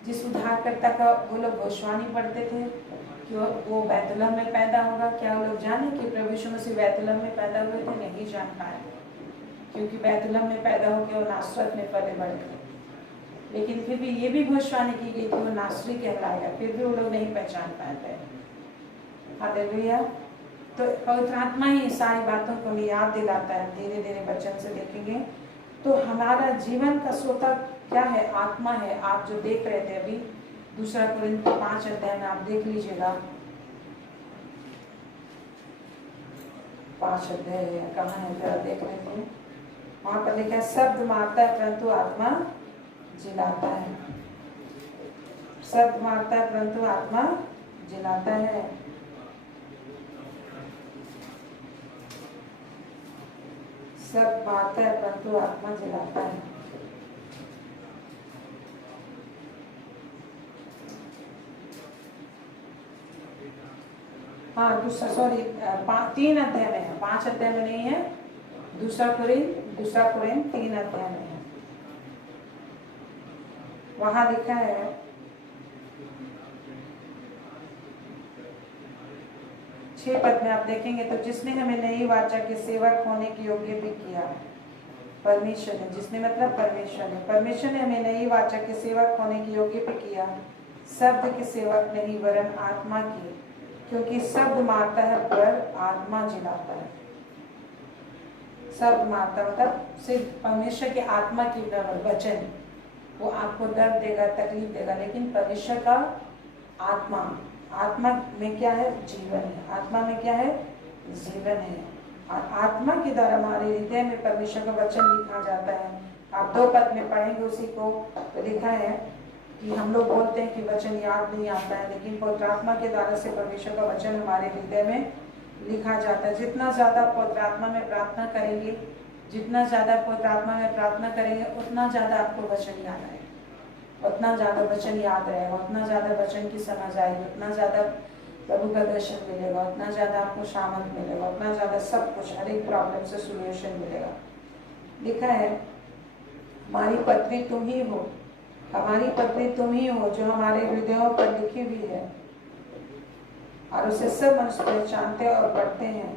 जिस उद्धारकर्ता का वो लोग भविष्यवाणी पढ़ते थे कि वो बैतुलहम में पैदा होगा। क्या वो लोग जाने कि प्रभु यीशु मसीह बैतुलहम में पैदा हुए थे, नहीं जान पाए, क्योंकि बैतुलहम में पैदा होकर वो नासरत में पले बढ़ गए। लेकिन फिर भी ये भी भविष्यवाणी की गई कि वो नासरी कहलाएगा, फिर भी वो लोग नहीं पहचान पाते। हालेलुया। तो पवित्र आत्मा ही सारी बातों को हमें याद दिलाता है। धीरे धीरे वचन से देखेंगे तो हमारा जीवन का सोता क्या है, आत्मा है। आप जो देख रहे थे अभी 2 कुरिन्थ 5 अध्याय में आप देख लीजिएगा, 5 अध्याय है, कहाँ है जरा देख लेते हैं। वहाँ पर लिखा है शब्द मारता है परंतु आत्मा जिलाता है। शब्द मारता है परंतु आत्मा जिलाता है। शब्द मारता है परंतु आत्मा जिलाता है। हाँ, दूसरा, सॉरी, 3 अध्याय में है, 5 अध्याय में नहीं है। 2 कुरिन्थ 3 अध्याय में है। वहां लिखा है 6 पद में आप देखेंगे तो जिसने हमें नई वाचा के सेवक होने के योग्य भी किया, परमेश्वर ने, जिसने मतलब परमेश्वर ने हमें नई वाचा के सेवक होने के योग्य भी किया, शब्द के सेवक नहीं वरन आत्मा की, क्योंकि शब्द मारता है पर आत्मा जिलाता है। शब्द मारता मतलब सिर्फ परमेश्वर की आत्मा की वचन, वो आपको दर्द देगा, तकलीफ देगा, लेकिन परमेश्वर का आत्मा, आत्मा में क्या है, जीवन है। आत्मा में क्या है, जीवन है। और आत्मा के द्वारा हमारे हृदय में परमेश्वर का वचन लिखा जाता है। आप 2 पद में पढ़ेंगे उसी को, तो लिखा है कि हम लोग बोलते हैं कि वचन याद नहीं आता है, लेकिन पवित्र आत्मा के द्वारा से परमेश्वर का वचन हमारे हृदय में लिखा जाता है। जितना ज़्यादा पवित्र आत्मा में प्रार्थना करेंगे, जितना ज़्यादा पवित्र आत्मा में प्रार्थना करेंगे, उतना ज़्यादा आपको वचन याद आएगा, उतना ज़्यादा वचन याद रहेगा, उतना ज़्यादा वचन की समझ आएगी, उतना ज़्यादा प्रभु का दर्शन मिलेगा, उतना ज़्यादा आपको शामत मिलेगा, उतना ज़्यादा सब कुछ, हर एक प्रॉब्लम से सोल्यूशन मिलेगा। लिखा है हमारी पत्री तुम ही हो, हमारी पत्री तुम ही हो जो हमारे हृदयों पर लिखी हुई है और उसे सब मनुष्य पहचानते और पढ़ते हैं।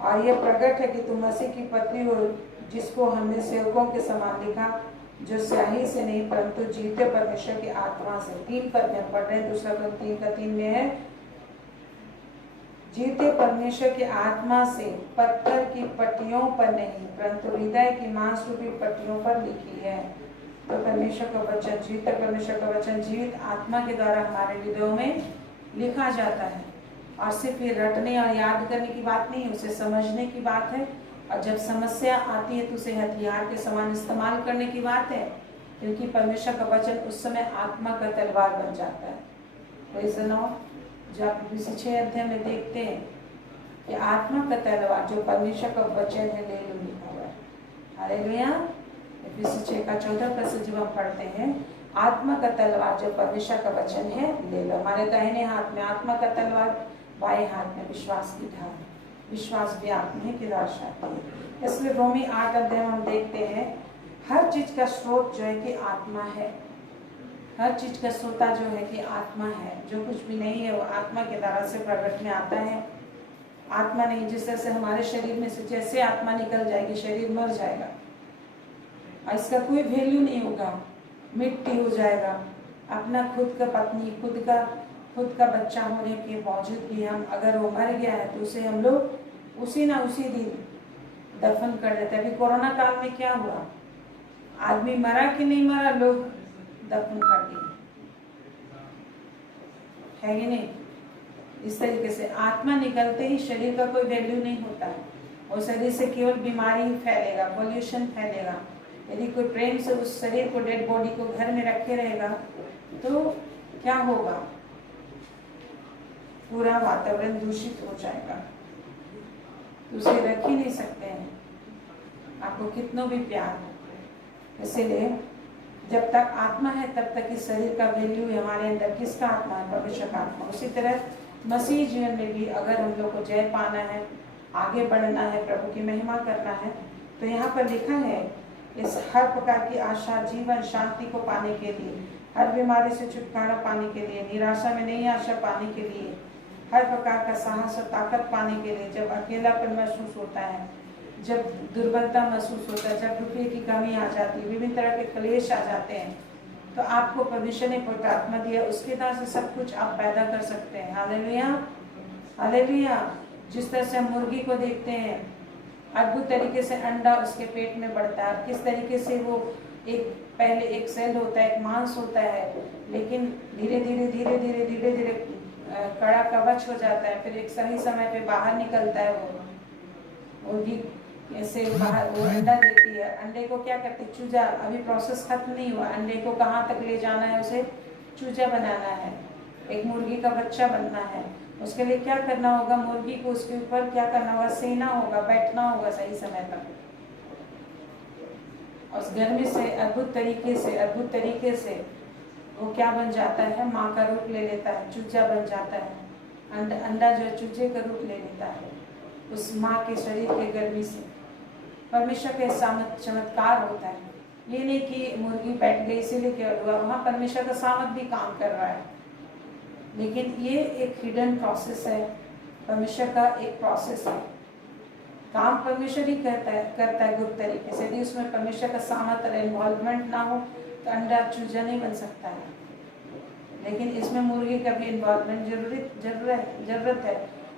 और यह प्रकट है कि तुम मसीह की पत्री हो, जिसको हमने सेवकों के समान लिखा, जो स्याही से नहीं परंतु जीवते परमेश्वर की आत्मा से। 3 पद में पढ़ रहे हैं, दूसरा पद 3 में है, जीवते परमेश्वर की आत्मा से पत्थर की पट्टियों पर नहीं परंतु हृदय की मांस रूपी पट्टियों पर लिखी है। तो परमेश्वर का वचन, जीवित परमेश्वर का वचन जीवित आत्मा के द्वारा हमारे हृदयों में लिखा जाता है। और सिर्फ ये रटने और याद करने की बात नहीं, उसे समझने की बात है। और जब समस्या आती है तो उसे हथियार के समान इस्तेमाल करने की बात है, क्योंकि परमेश्वर का वचन उस समय आत्मा का तलवार बन जाता है। तो जब आप 6 अध्याय में देखते हैं कि आत्मा का तलवार जो परमेश्वर का वचन है, ले लो, लिखा हुआ है। हालेलुया। 6 का 14 पद से जब हम पढ़ते हैं, आत्मा का तलवार जो परमेश्वर का वचन है ले लो। हमारे दाहिने हाथ में आत्मा का तलवार, बाएं हाथ में विश्वास की ढाल। विश्वास भी आत्मा की राशि है। इसलिए रोमी 8 अध्याय में हम देखते हैं हर चीज का स्रोत जो है कि आत्मा है। हर चीज का श्रोता जो है कि आत्मा है। जो कुछ भी नहीं है वो आत्मा के द्वारा से प्रकट में आता है। आत्मा नहीं, जिस तरह से हमारे शरीर में से जैसे आत्मा निकल जाएगी शरीर मर जाएगा और इसका कोई वैल्यू नहीं होगा, मिट्टी हो जाएगा। अपना खुद का पत्नी, खुद का बच्चा होने के बावजूद भी हम अगर वो मर गया है तो उसे हम लोग उसी दिन दफन कर देते हैं। अभी कोरोना काल में क्या हुआ, आदमी मरा कि नहीं मरा, लोग दफन कर दिए, है कि नहीं। इस तरीके से आत्मा निकलते ही शरीर का कोई वैल्यू नहीं होता है और शरीर से केवल बीमारी ही फैलेगा, पॉल्यूशन फैलेगा। यदि कोई प्रेम से उस शरीर को, डेड बॉडी को घर में रखे रहेगा तो क्या होगा, पूरा वातावरण दूषित हो जाएगा, तो उसे रख ही नहीं सकते हैं, आपको कितनों भी प्यार हो। इसीलिए जब तक आत्मा है तब तक इस शरीर का वैल्यू है हमारे अंदर। किसका आत्मा है? परमेश्वर का आत्मा। उसी तरह मसीह जीवन में भी अगर हम लोग को जय पाना है, आगे बढ़ना है, प्रभु की महिमा करना है, तो यहाँ पर लिखा है इस हर प्रकार की आशा, जीवन, शांति को पाने के लिए, हर बीमारी से छुटकारा पाने के लिए, निराशा में नई आशा पाने के लिए, हर प्रकार का साहस और ताकत पाने के लिए, जब अकेलापन महसूस होता है, जब दुर्बलता महसूस होता है, जब रुपये की कमी आ जाती है, विभिन्न तरह के क्लेश आ जाते हैं, तो आपको परमेश्वर ने पवित्र आत्मा दिया, उसके द्वारा से सब कुछ आप पैदा कर सकते हैं। Hallelujah, hallelujah. जिस तरह से हम मुर्गी को देखते हैं, अद्भुत तरीके से अंडा उसके पेट में बढ़ता है, किस तरीके से वो पहले एक सेल होता है, एक मांस होता है, लेकिन धीरे धीरे कड़ा कवच हो जाता है, फिर एक सही समय पे बाहर निकलता है। वो मुर्गी ऐसे बाहर वो अंडा देती है, अंडे को क्या करते, चूजा, अभी प्रोसेस खत्म नहीं हुआ, अंडे को कहाँ तक ले जाना है, उसे चूजा बनाना है, एक मुर्गी का बच्चा बनना है। उसके लिए क्या करना होगा, मुर्गी को उसके ऊपर क्या करना होगा, सेना होगा, बैठना होगा सही समय तक। उस गर्मी से अद्भुत तरीके से वो क्या बन जाता है, माँ का रूप ले लेता है, चूजा बन जाता है। अंडा जो है चूजे का रूप ले लेता है उस माँ के शरीर के गर्मी से। परमेश्वर के चमत्कार होता है। ये नहीं कि मुर्गी बैठ गई इसीलिए क्या हुआ, वहाँ परमेश्वर का सामर्थ भी काम कर रहा है, लेकिन ये एक हिडन प्रोसेस है, परमेश्वर का एक प्रोसेस है। काम परमेश्वर ही करता है गुप्त तरीके से। यदि उसमें परमेश्वर का सामर्थ और इन्वॉल्वमेंट ना हो तो अंडा चूजा नहीं बन सकता है, लेकिन इसमें मुर्गी का भी इन्वॉल्वमेंट जरूरत है।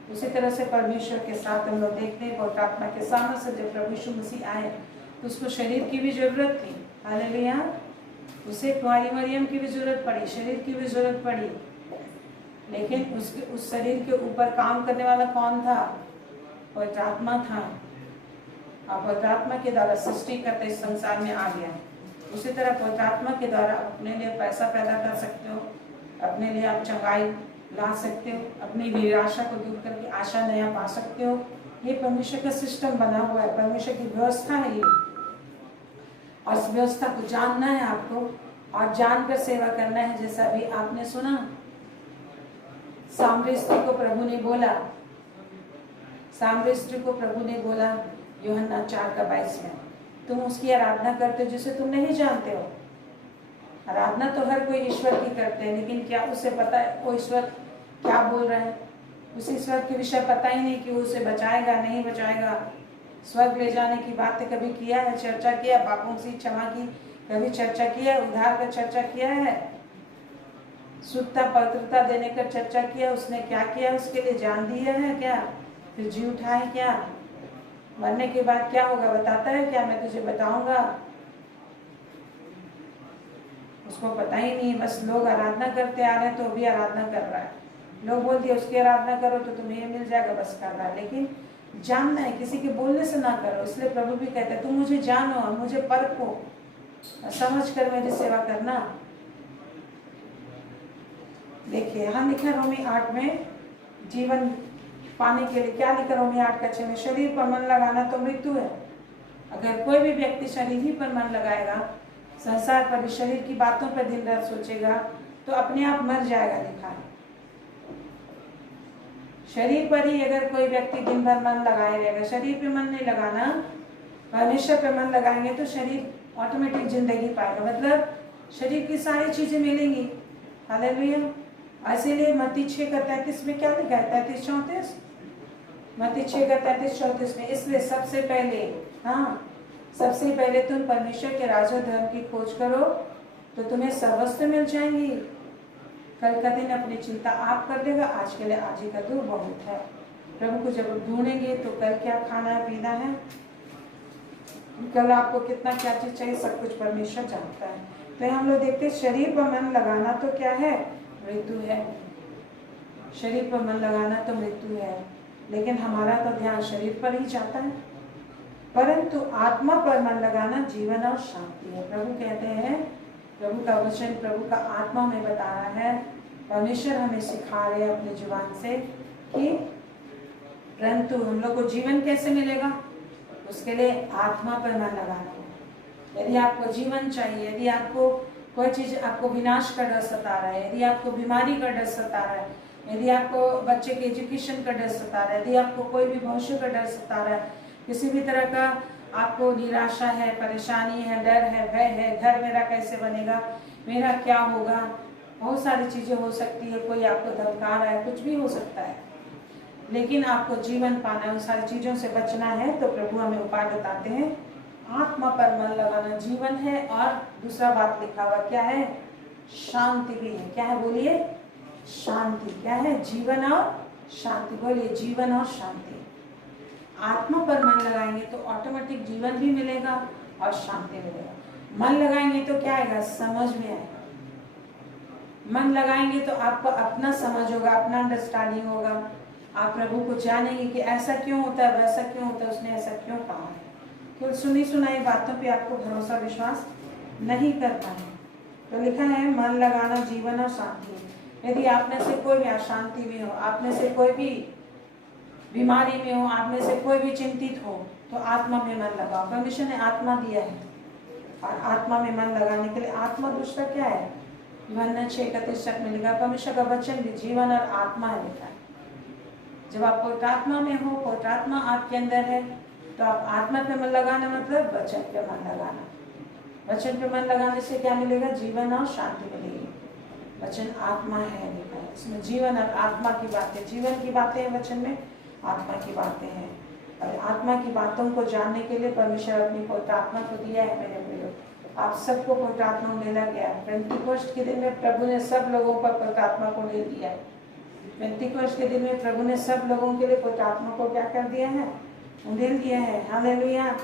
उसी तरह से परमेश्वर के साथ हम लोग देखते हैं पवित्र आत्मा के सामने से जब प्रभु यीशु मसीह आए तो उसको शरीर की भी जरूरत थी। हालेलुया। उसे कुंवारी मरियम की भी जरूरत पड़ी, शरीर की भी जरूरत पड़ी, लेकिन उस शरीर के ऊपर काम करने वाला कौन था? पवित्र आत्मा था और पवित्र आत्मा के द्वारा सृष्टि करते इस संसार में आ गया। उसी तरह पवित्र आत्मा के द्वारा अपने लिए पैसा पैदा कर सकते हो, अपने लिए आप चंगाई ला सकते हो, अपनी निराशा को दूर करके आशा नया पा सकते हो। ये परमेश्वर का सिस्टम बना हुआ है, परमेश्वर की व्यवस्था है ये, और इस व्यवस्था को जानना है आपको और जानकर सेवा करना है। जैसा अभी आपने सुना, सामरी स्त्री को प्रभु ने बोला, सामरी स्त्री को प्रभु ने बोला यूहन्ना 4:22 में, तुम उसकी आराधना करते हो जिसे तुम नहीं जानते हो। आराधना तो हर कोई ईश्वर की करते हैं, लेकिन क्या उसे पता है वो ईश्वर क्या बोल रहा है? उस ईश्वर के विषय पता ही नहीं कि वो उसे बचाएगा नहीं बचाएगा। स्वर्ग ले जाने की बातें कभी किया है, चर्चा किया, पापों की क्षमा की कभी चर्चा किया है, उद्धार का चर्चा किया है, शुद्धता पवित्रता देने का चर्चा किया, उसने क्या किया उसके लिए जान दिया है क्या, फिर जी उठाए क्या, मरने के बाद क्या होगा बताता है क्या? मैं तुझे बताऊंगा। उसको पता ही नहीं, बस लोग आराधना करते आ रहे हैं तो भी आराधना कर रहा है। लोग बोल दिए उसकी आराधना करो तो तुम्हें ये मिल जाएगा, बस कर रहा है। लेकिन जानना है, किसी के बोलने से ना करो। इसलिए प्रभु भी कहते हैं तुम मुझे जानो और मुझे परखो, समझ कर मेरी सेवा करना। देखिए यहाँ लिखा रोमी 8 में, जीवन पाने के लिए क्या लिखा रोमी 8:6 में, शरीर पर मन लगाना तो मृत्यु है। अगर कोई भी व्यक्ति शरीर ही पर मन लगाएगा, संसार पर भी शरीर की बातों पर दिन रात सोचेगा, तो अपने आप मर जाएगा। लिखा है शरीर पर ही अगर कोई व्यक्ति दिन भर मन लगाए रहेगा, शरीर पे मन नहीं लगाना, परमेश्वर पे मन लगाएंगे तो शरीर ऑटोमेटिक जिंदगी पाएगा। मतलब शरीर की सारी चीजें मिलेंगी। हालेलुया। इसीलिए मत्ती 6:33 में क्या लिखा है? 33-34 मत्ती 6:33-34 में, इसलिए सबसे पहले, हाँ सबसे पहले तुम परमेश्वर के राज और धर्म की खोज करो तो तुम्हें सर्वस्व मिल जाएंगी। कल का दिन अपनी चिंता आप कर लेगा, आज के लिए आज ही का दूर बहुत है। प्रभु को जब ढूंढेंगे तो कल क्या खाना है पीना है, कल आपको कितना क्या चीज चाहिए, सब कुछ परमेश्वर जानता है। तो हम लोग देखते हैं शरीर पर मन लगाना तो क्या है? मृत्यु है। शरीर पर मन लगाना तो मृत्यु है, लेकिन हमारा तो ध्यान शरीर पर ही जाता है, परंतु आत्मा पर मन लगाना जीवन और शांति है। प्रभु कहते हैं, प्रभु का वचन प्रभु का आत्मा में बता रहा है, परमेश्वर हमें सिखा रहे हैं अपने जुबान से कि परंतु हम लोग को जीवन कैसे मिलेगा, उसके लिए आत्मा पर मन लगाना है। यदि आपको जीवन चाहिए, यदि आपको कोई चीज, आपको विनाश का डर सता रहा है, यदि आपको बीमारी का डर सता रहा है, यदि आपको बच्चे के एजुकेशन का डर सता रहा है, यदि आपको कोई भी भविष्य का डर सता रहा है, किसी भी तरह का आपको निराशा है, परेशानी है, डर है, भय है, घर मेरा कैसे बनेगा, मेरा क्या होगा, बहुत सारी चीजें हो सकती है, कोई आपको धमका रहा है, कुछ भी हो सकता है, लेकिन आपको जीवन पाना है, उन सारी चीजों से बचना है। तो प्रभु हमें उपाय बताते हैं, आत्मा पर मन लगाना जीवन है, और दूसरा बात लिखा हुआ क्या है? शांति भी है। क्या है बोलिए? शांति। क्या है? जीवन और शांति। बोलिए जीवन और शांति। आत्मा पर मन लगाएंगे तो ऑटोमेटिक जीवन भी मिलेगा और शांति मिलेगा। मन लगाएंगे तो क्या आएगा? समझ में आएगा। मन लगाएंगे तो आपको अपना समझ होगा, अपना अंडरस्टैंडिंग होगा, आप प्रभु को जानेंगे कि ऐसा क्यों होता है, वैसा क्यों होता है, उसने ऐसा क्यों कहा है। केवल सुनी सुनाई बातों पे आपको भरोसा विश्वास नहीं करता है। तो लिखा है मन लगाना जीवन और शांति। यदि आप में से कोई भी अशांति में हो, आप में से कोई भी बीमारी में हो, आप में से कोई भी चिंतित हो, तो आत्मा में मन लगाओ। परमेश्वर ने आत्मा दिया है, और आत्मा में मन लगाने के लिए आत्मा दूसरा क्या है? यूहन्ना 6:31 में लिखा, परमेश्वर का वचन भी जीवन और आत्मा है लिखा है। जब आप पवित्र आत्मा में हो, पवित्र आत्मा आपके अंदर है, तो आप आत्मा पे मन लगाना मतलब वचन पे मन लगाना। वचन पे मन लगाने से क्या मिलेगा? जीवन और शांति मिलेगी। वचन आत्मा है लिखा है, इसमें जीवन और आत्मा की बातें, जीवन की बातें हैं वचन में, आत्मा की बातें हैं। और आत्मा की बातों को जानने के लिए परमेश्वर अपनी पवित्र आत्मा को दिया है। मेरे प्रियो, आप सबको पवित्र आत्मा मिला गया है। पेंटिकोस्ट के दिन में प्रभु ने सब लोगों पर पवित्र आत्मा को ले दिया है। पेंटिकोस्ट के दिन में प्रभु ने सब लोगों के लिए पवित्र आत्मा को क्या कर दिया है? उंडेल दिया है। हालेलुया।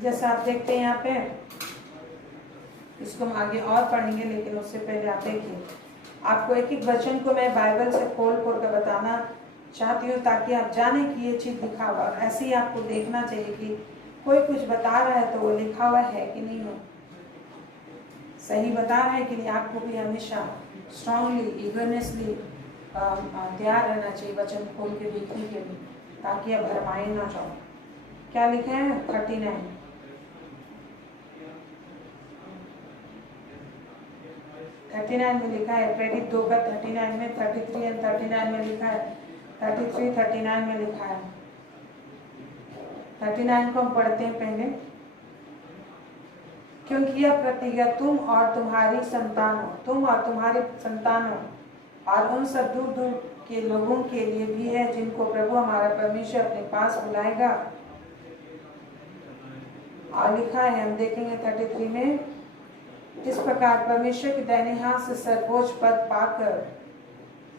जैसा आप देखते हैं यहाँ पे, इसको हम आगे और पढ़ेंगे, लेकिन उससे पहले आप देखिए, आपको एक एक वचन को मैं बाइबल से खोल खोल कर बताना चाहती हूँ ताकि आप जाने कि ये चीज़ लिखा हुआ, और ऐसे ही आपको देखना चाहिए कि कोई कुछ बता रहा है तो वो लिखा हुआ है कि नहीं हो, सही बता रहा है कि नहीं। आपको भी हमेशा स्ट्रांगली ईगरनेसली तैयार रहना चाहिए वचन खोल के देखने के लिए, ताकि आप भरमाए ना जाओ। क्या लिखा है 39 में लिखा है, प्रेरित 2 का 39 में, 33 एंड 39 में लिखा है, 33 39 में लिखा है। 39 को हम पढ़ते हैं पहले। क्योंकि यह प्रतिज्ञा तुम और तुम्हारी संतानों, तुम और तुम्हारे संतानों और उन सब दूर दूर के लोगों के लिए भी है जिनको प्रभु हमारा परमेश्वर अपने पास बुलाएगा। और लिखा है, हम देखेंगे 33 में, इस प्रकार परमेश्वर के दाहिने हाथ से सर्वोच्च पद पाकर,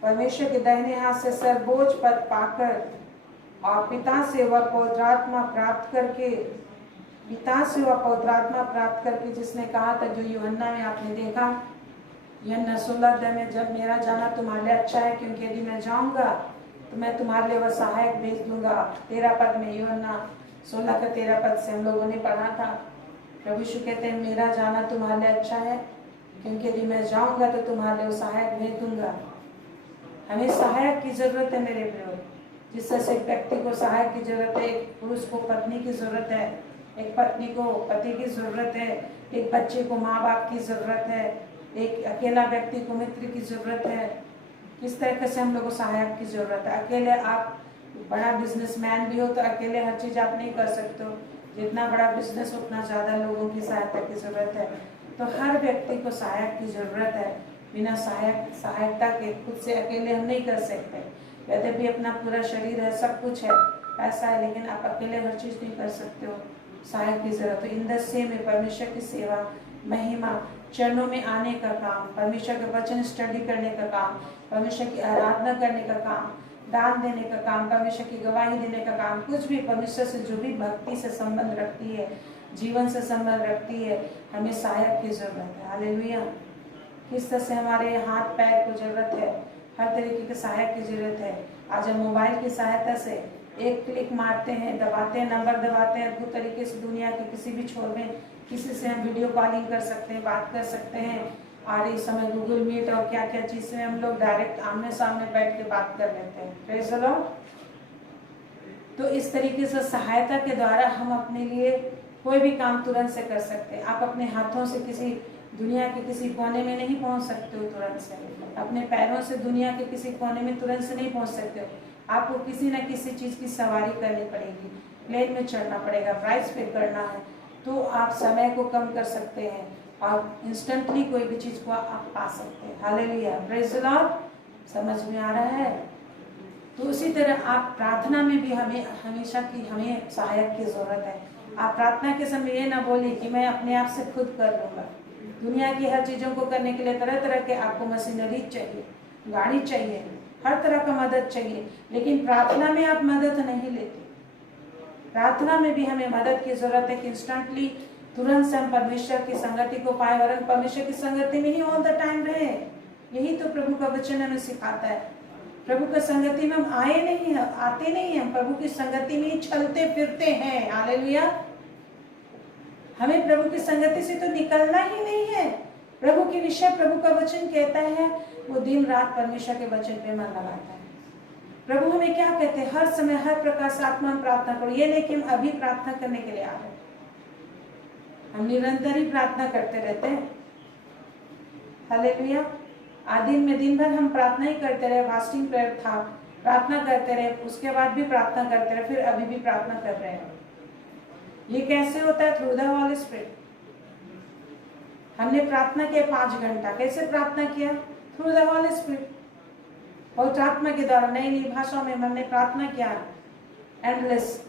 परमेश्वर के दाहिने हाथ से सर्वोच्च पद पाकर और पिता से वह पवित्रात्मा प्राप्त करके, पिता से वह पवित्रात्मा प्राप्त करके, जिसने कहा था, जो यूहन्ना में आपने देखा, यूहन्ना 16 में, जब मेरा जाना तुम्हारे लिए अच्छा है, क्योंकि यदि मैं जाऊंगा तो मैं तुम्हारे लिए वह सहायक भेज दूंगा। 13 पद में, यूहन्ना 16 का 13 पद से हम लोगों ने पढ़ा था। प्रभु यीशु कहते हैं, मेरा जाना तुम्हारे लिए अच्छा है, क्योंकि यदि मैं जाऊंगा तो तुम्हारे लिए वो सहायक भेज दूंगा। हमें सहायक की जरूरत है मेरे प्रियो। जिस तरह से एक व्यक्ति को सहायक की जरूरत है, एक पुरुष को पत्नी की जरूरत है, एक पत्नी को पति की जरूरत है, एक बच्चे को माँ बाप की जरूरत है, एक अकेला व्यक्ति को मित्र की जरूरत है। किस तरह से हम लोग को सहायक की जरूरत है। अकेले आप बड़ा बिजनेसमैन भी हो तो अकेले हर चीज़ आप नहीं कर सकते हो। जितना बड़ा बिजनेस उतना ज़्यादा लोगों की सहायता की जरूरत है। तो हर व्यक्ति को सहायक की जरूरत है। बिना सहायता के खुद से अकेले हम नहीं कर सकते। यद्यपि अपना पूरा शरीर है, सब कुछ है, पैसा है, लेकिन आप अकेले हर चीज़ नहीं कर सकते हो। सहायक की जरूरत है। इन दस्से में परमेश्वर की सेवा, महिमा, चरणों में आने का काम, परमेश्वर के वचन स्टडी करने का काम, परमेश्वर की आराधना करने का काम, दान देने का काम, परमेश्वर की गवाही देने का काम, कुछ भी परमेश्वर से जो भी भक्ति से संबंध रखती है, जीवन से संबंध रखती है, हमें सहायक की जरूरत है। हालेलुया। किस तरह से हमारे हाथ पैर को जरूरत है, हर तरीके के सहायक की जरूरत है। आज हम मोबाइल की सहायता से एक क्लिक मारते हैं, दबाते हैं, नंबर दबाते हैं, अद्भुत तरीके से दुनिया के किसी भी छोर में किसी से हम वीडियो कॉलिंग कर सकते हैं, बात कर सकते हैं। और इस समय गूगल मीट और क्या क्या चीज़ से हम लोग डायरेक्ट आमने सामने बैठ के बात कर लेते हैं। Praise the Lord. तो इस तरीके से सहायता के द्वारा हम अपने लिए कोई भी काम तुरंत से कर सकते हैं। आप अपने हाथों से किसी दुनिया के किसी कोने में नहीं पहुंच सकते हो तुरंत से। अपने पैरों से दुनिया के किसी कोने में तुरंत से नहीं पहुंच सकते हो। आपको किसी न किसी चीज़ की सवारी करनी पड़ेगी, प्लेन में चढ़ना पड़ेगा, प्राइस पे करना है, तो आप समय को कम कर सकते हैं और इंस्टेंटली कोई भी चीज़ को आप पा सकते हैं। Hallelujah, praise the Lord. समझ में आ रहा है? तो उसी तरह आप प्रार्थना में भी हमें हमेशा की हमें सहायक की ज़रूरत है। आप प्रार्थना के समय ये ना बोलिए कि मैं अपने आप से खुद कर लूँगा। दुनिया की हर चीज़ों को करने के लिए तरह तरह के आपको मशीनरी चाहिए, गाड़ी चाहिए, हर तरह का मदद चाहिए, लेकिन प्रार्थना में आप मदद नहीं लेते। प्रार्थना में भी हमें मदद की जरूरत है कि इंस्टेंटली तुरंत से हम परमेश्वर की संगति को पाए, वरन परमेश्वर की संगति में ही ऑल द टाइम रहे। यही तो प्रभु का वचन हमें सिखाता है। प्रभु की संगति में हम आते नहीं हैं, प्रभु की संगति में ही चलते फिरते हैं। हालेलुया। हमें प्रभु की संगति से तो निकलना ही नहीं है। प्रभु के विषय प्रभु का वचन कहता है, वो दिन रात परमेश्वर के वचन पे मन लगाता है। प्रभु हमें क्या कहते हैं? हर समय हर प्रकार से आत्मा में प्रार्थना करो। ये नहीं कि हम अभी प्रार्थना करने के लिए आ रहे हैं, हम निरंतर ही प्रार्थना करते रहते हैं। हालेलुया। आदिन में दिन भर हम प्रार्थना ही करते रहे, फास्टिंग प्रेयर था, प्रार्थना करते रहे, उसके बाद भी प्रार्थना करते रहे, फिर अभी भी प्रार्थना कर रहे हैं। ये कैसे होता है? Through the Holi spirit. हमने प्रार्थना किया 5 घंटा, कैसे प्रार्थना किया? थ्रू द होली स्पिरिट, पवित्र आत्मा के द्वारा। नई नई भाषाओं में हमने प्रार्थना किया, एंडलेस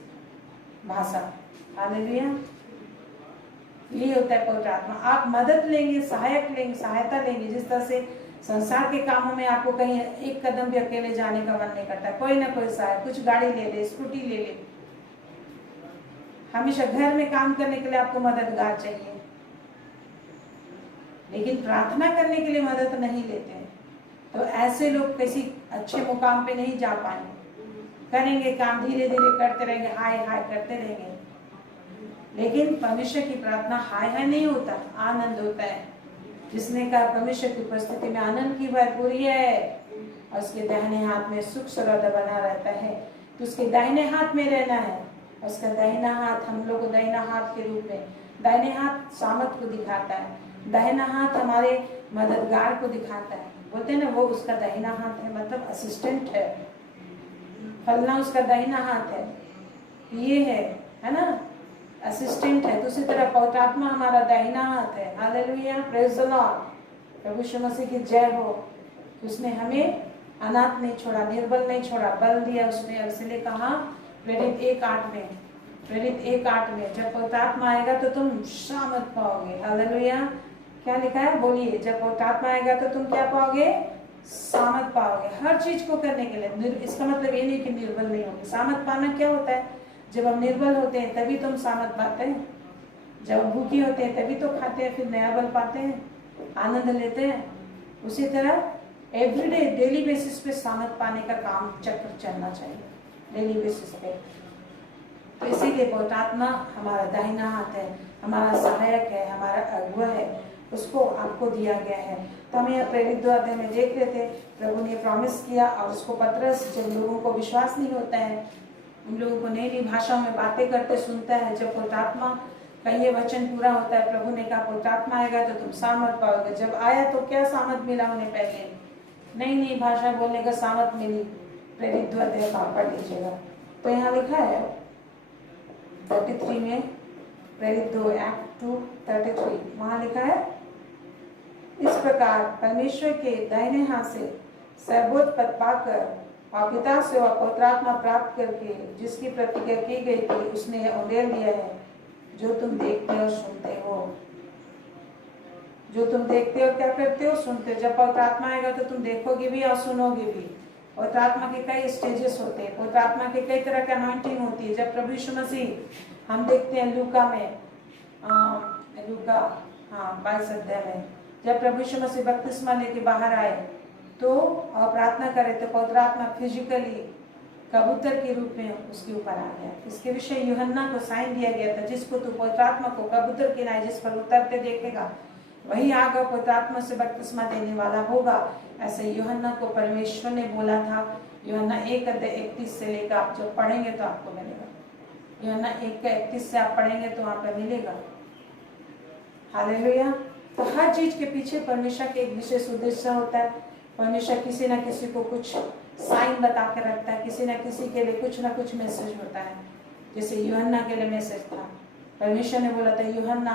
भाषा। हालेलुया। ये होता है पवित्र आत्मा। आप मदद लेंगे, सहायक लेंगे, सहायता लेंगे। जिस तरह से संसार के कामों में आपको कहीं एक कदम भी अकेले जाने का मन नहीं करता, कोई ना कोई सहायक, कुछ गाड़ी ले ले, स्कूटी ले ले। हमेशा घर में काम करने के लिए आपको मददगार चाहिए, लेकिन प्रार्थना करने के लिए मदद नहीं लेते हैं। तो ऐसे लोग किसी अच्छे मुकाम पे नहीं जा पाएंगे। करेंगे काम, धीरे धीरे करते रहेंगे, हाय हाय करते रहेंगे। लेकिन परमेश्वर की प्रार्थना हाय हाय नहीं होता, आनंद होता है। जिसने कहा परमेश्वर की उपस्थिति में आनंद की भरपूरी है और उसके दाहिने हाथ में सुख सर्वदा बना रहता है, तो उसके दाहिने हाथ में रहना है। उसका दाहिना हाथ हम लोग को दाहिना हाथ के रूप में, दाहिने हाथ सामर्थ को दिखाता है, दाहिना हाथ हमारे मददगार को दिखाता है। बोलते हैं ना वो उसका दाहिना हाथ है, मतलब असिस्टेंट है, फलना उसका दाहिना हाथ है, ये है ना, असिस्टेंट है। तो उसी तरह पवित्र आत्मा हमारा दाहिना हाथ है। Hallelujah, praise the lord. प्रभु यीशु मसीह की जय हो। उसने हमें अनाथ नहीं छोड़ा, निर्बल नहीं छोड़ा, बल दिया उसने। इसलिए कहा प्रेरित 1:8 में, प्रेरित 1:8 में, जब पवित्र आत्मा आएगा तो तुम सामर्थ पाओगे। हालेलुया, क्या लिखा है बोलिए, जब पवित्र आत्मा आएगा तो तुम क्या पाओगे, सामर्थ पाओगे हर चीज को करने के लिए। इसका मतलब ये नहीं कि निर्बल नहीं होगे। सामर्थ पाना क्या होता है, जब हम निर्बल होते हैं तभी तुम सामर्थ पाते हैं, जब हम भूखे होते हैं तभी तो खाते हैं, फिर नया बल पाते हैं, आनंद लेते हैं। उसी तरह एवरीडे डेली बेसिस पे सामर्थ पाने का काम चक्र चलना चाहिए, डेली बेसिस पे। तो इसीलिए पवित्र आत्मा हमारा दाहिना हाथ है, हमारा सहायक है, हमारा अगुआ है, उसको आपको दिया गया है। तो हम यहाँ प्रेरित 2 अध्याय में देख रहे थे, प्रभु ने प्रॉमिस किया और उसको पत्रस, जिन लोगों को विश्वास नहीं होता है, उन लोगों को नई नई भाषाओं में बातें करते सुनता है, जब पवित्र आत्मा का ये वचन पूरा होता है, प्रभु ने कहा पवित्र आत्मा आएगा तो तुम सामर्थ पाओगे। जब आया तो क्या सामर्थ मिला उन्हें, पहले नई नई भाषा बोलने का सामर्थ मिली। प्रेरित 2 अध्याय पढ़ लीजिएगा। तो यहाँ लिखा है 33 में, प्रेरित 2 Act 2:33, वहाँ लिखा है इस प्रकार परमेश्वर के दाहिने हाथ से सर्वोच्च पद पाकर और पिता से वह पवित्र आत्मा प्राप्त करके जिसकी प्रतिज्ञा की गई थी, उसने यह उंडेल दिया है जो तुम देखते और सुनते हो। जो तुम देखते हो क्या करते हो, सुनते हो। जब पवित्र आत्मा आएगा तो तुम देखोगे भी और सुनोगे भी। पवित्र आत्मा के कई स्टेजेस होते हैं, पवित्र आत्मा के कई तरह का अनॉइंटिंग होती है। जब प्रभु यीशु मसीह, हम देखते हैं लूका में, लूका 22 अध्याय में, जब प्रभु यीशु मसीह बपतिस्मा लेके बाहर आए तो और प्रार्थना करे तो पवित्र आत्मा फिजिकली कबूतर के रूप में उसके ऊपर आ गया। इसके विषय यूहन्ना को साइन दिया गया था, जिसको तू पवित्र आत्मा को कबूतर के नाई जिस पर उतरते देखेगा वही आगे पवित्र आत्मा से बपतिस्मा देने वाला होगा। ऐसे यूहन्ना को परमेश्वर ने बोला था। यूहन्ना 1:31 से लेकर आप जब पढ़ेंगे तो आपको मिलेगा। यूहन्ना 1:31 से आप पढ़ेंगे तो वहां पर मिलेगा। हालेलुया। तो हर चीज के पीछे परमेश्वर के एक विशेष उद्देश्य होता है। परमेश्वर किसी न किसी को कुछ साइन बता के रखता है, किसी न किसी के लिए कुछ ना कुछ मैसेज होता है। जैसे यूहन्ना के लिए मैसेज था, परमेश्वर ने बोला था यूहन्ना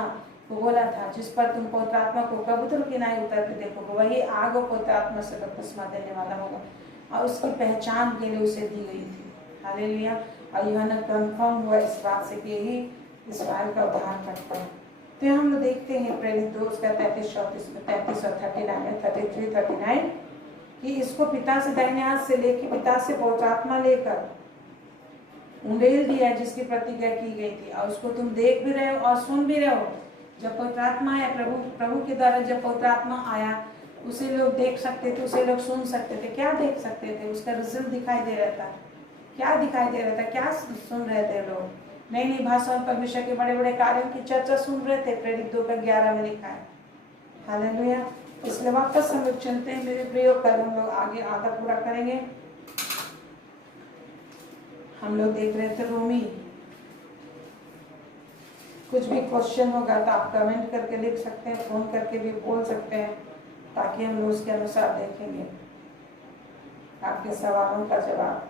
को बोला था जिस पर तुम पवित्र आत्मा को कबूतर की नाई उतरते देखोगे वही आग और पवित्र आत्मा से बपतिस्मा देने वाला होगा, और उसकी पहचान के लिए उसे दी गई थी। हालेलुया। और यूहन्ना कंफर्म हुआ इस बात से कि यही इस्राएल का उद्धार करता है। तो हम लोग देखते हैं प्रेरित 2 उसका 33 में 33 और 39 में 33, 39 कि इसको पिता से दाहिने हाथ से लेके पिता से पवित्र आत्मा लेकर उंडेल दिया जिसकी प्रतिज्ञा की गई थी, और उसको तुम देख भी रहे हो और सुन भी रहे हो। जब पवित्र आत्मा आया, प्रभु के द्वारा जब पवित्र आत्मा आया, उसे लोग देख सकते थे, उसे लोग सुन सकते थे। क्या देख सकते थे? उसका रिजल्ट दिखाई दे रहा था। क्या दिखाई दे रहा था? क्या सुन रहे थे लोग? नई नई भाषा में परमेश्वर के बड़े बड़े कार्यों की चर्चा सुन रहे थे। प्रेरित 2:11 में लिखा है। हालेलुया। इसलिए वापस हम लोग चलते हैं, मेरे प्रयोग कर हम लोग आगे आधा पूरा करेंगे। हम लोग देख रहे थे रोमी। कुछ भी क्वेश्चन होगा तो आप कमेंट करके लिख सकते हैं, फोन करके भी बोल सकते हैं, ताकि हम लोग उसके अनुसार देखेंगे आपके सवालों का जवाब।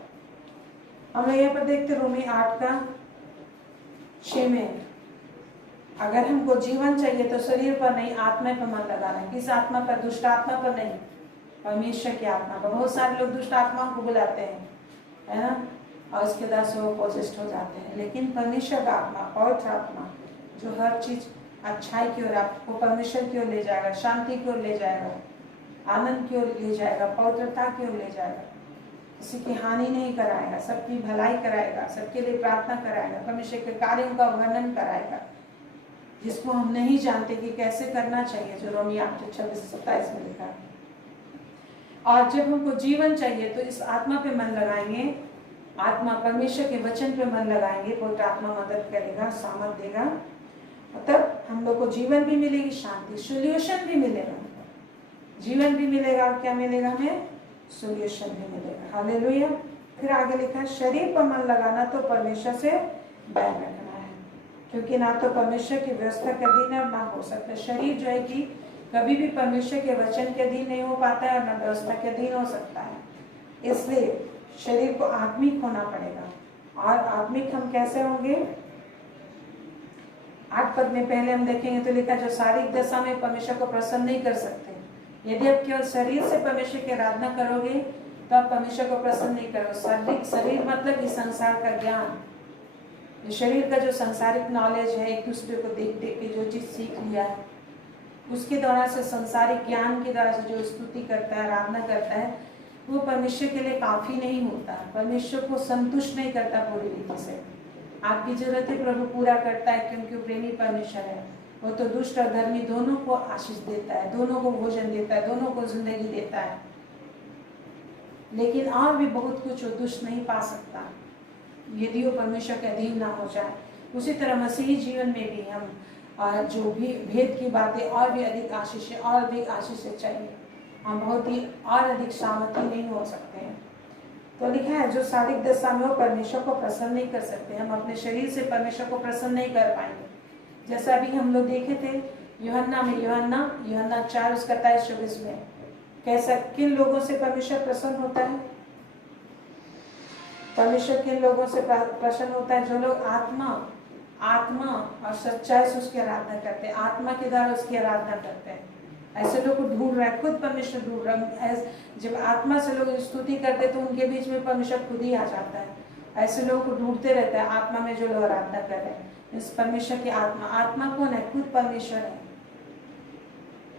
हम लोग यहाँ पर देखते रोमी 8:6 में, अगर हमको जीवन चाहिए तो शरीर पर नहीं आत्मा पर मन लगाना है। किस आत्मा पर? दुष्ट आत्मा पर नहीं, परमेश्वर की आत्मा पर। बहुत सारे लोग दुष्ट आत्माओं को बुलाते हैं, है ना, और उसके बाद से वो पोजेस्ट हो जाते हैं। लेकिन परमेश्वर का आत्मा, पवित्र आत्मा, जो हर चीज अच्छाई की ओर आपको परमेश्वर की ओर ले जाएगा, शांति की ओर ले जाएगा, आनंद की ओर ले जाएगा, पवित्रता की ओर ले जाएगा, किसी की हानि नहीं कराएगा, सबकी भलाई कराएगा, सबके लिए प्रार्थना कराएगा, परमेश्वर के कार्यों का वर्णन कराएगा जिसको हम नहीं जानते कि कैसे करना चाहिए, जो रोमी 8:26-27 में लिखा है। और जब हमको जीवन चाहिए तो इस आत्मा पे मन लगाएंगे आत्मा परमेश्वर के वचन पे मन लगाएंगे, पवित्र आत्मा मदद करेगा, सामर्थ देगा, तब हम लोग को जीवन भी मिलेगी, शांति, सोल्यूशन भी मिलेगा, जीवन भी मिलेगा और क्या मिलेगा हमें, सोल्यूशन भी मिलेगा। हालेलुया। फिर आगे लिखा है शरीर पर मन लगाना तो परमेश्वर से बैर रखना है, क्योंकि ना तो परमेश्वर की व्यवस्था के अधीन है और ना हो सकता। शरीर जो है कि कभी भी परमेश्वर के वचन के अधीन नहीं हो पाता है और ना व्यवस्था के अधीन हो सकता है, इसलिए शरीर को आत्मिक होना पड़ेगा। और आत्मिक हम कैसे होंगे, 8 पद में पहले हम देखेंगे तो लिखा जो शारीरिक दशा में परमेश्वर को प्रसन्न नहीं कर सकते। यदि आप केवल शरीर से परमेश्वर की आराधना करोगे तो आप परमेश्वर को प्रसन्न नहीं करोगे। शरीर मतलब इस संसार का ज्ञान, ये शरीर का जो सांसारिक नॉलेज है, एक दूसरे को देख देख के जो चीज सीख लिया है उसके द्वारा से, सांसारिक ज्ञान के द्वारा से जो स्तुति करता है, आराधना करता है, वो परमेश्वर के लिए काफी नहीं होता, परमेश्वर को संतुष्ट नहीं करता पूरी रीति से। आपकी जरूरतें प्रभु पूरा करता है क्योंकि वो प्रेमी परमेश्वर है। वो तो दुष्ट और धर्मी दोनों को आशीष देता है, दोनों को भोजन देता है, दोनों को जिंदगी देता है, लेकिन और भी बहुत कुछ वो दुष्ट नहीं पा सकता यदि वो परमेश्वर के अधीन ना हो जाए। उसी तरह मसीही जीवन में भी हम जो भी भेद की बातें और भी अधिक आशीष, और अधिक आशीष चाहिए, हम बहुत ही और अधिक सामर्थ्य नहीं हो सकते हैं। तो लिखा है जो शारीरिक दशा में हो परमेश्वर को प्रसन्न नहीं कर सकते। हम अपने शरीर से परमेश्वर को प्रसन्न नहीं कर पाएंगे। जैसा अभी हम लोग देखे थे यूहन्ना में, यूहन्ना 4 उसका 23-24 में, कैसा किन लोगों से परमेश्वर प्रसन्न होता है, परमेश्वर किन लोगों से प्रसन्न होता है, जो लोग आत्मा और सच्चाई से उसकी आराधना करते हैं, आत्मा के द्वारा उसकी आराधना करते हैं। ऐसे लोग को ढूंढ रहा है, खुद परमेश्वर ढूंढ रहा है। जब आत्मा से लोग स्तुति करते तो उनके बीच में परमेश्वर खुद ही आ जाता है। ऐसे लोगों को ढूंढते रहते हैं, आत्मा में जो लोग आराधना कर रहे हैं। इस परमेश्वर की आत्मा कौन है, खुद परमेश्वर है।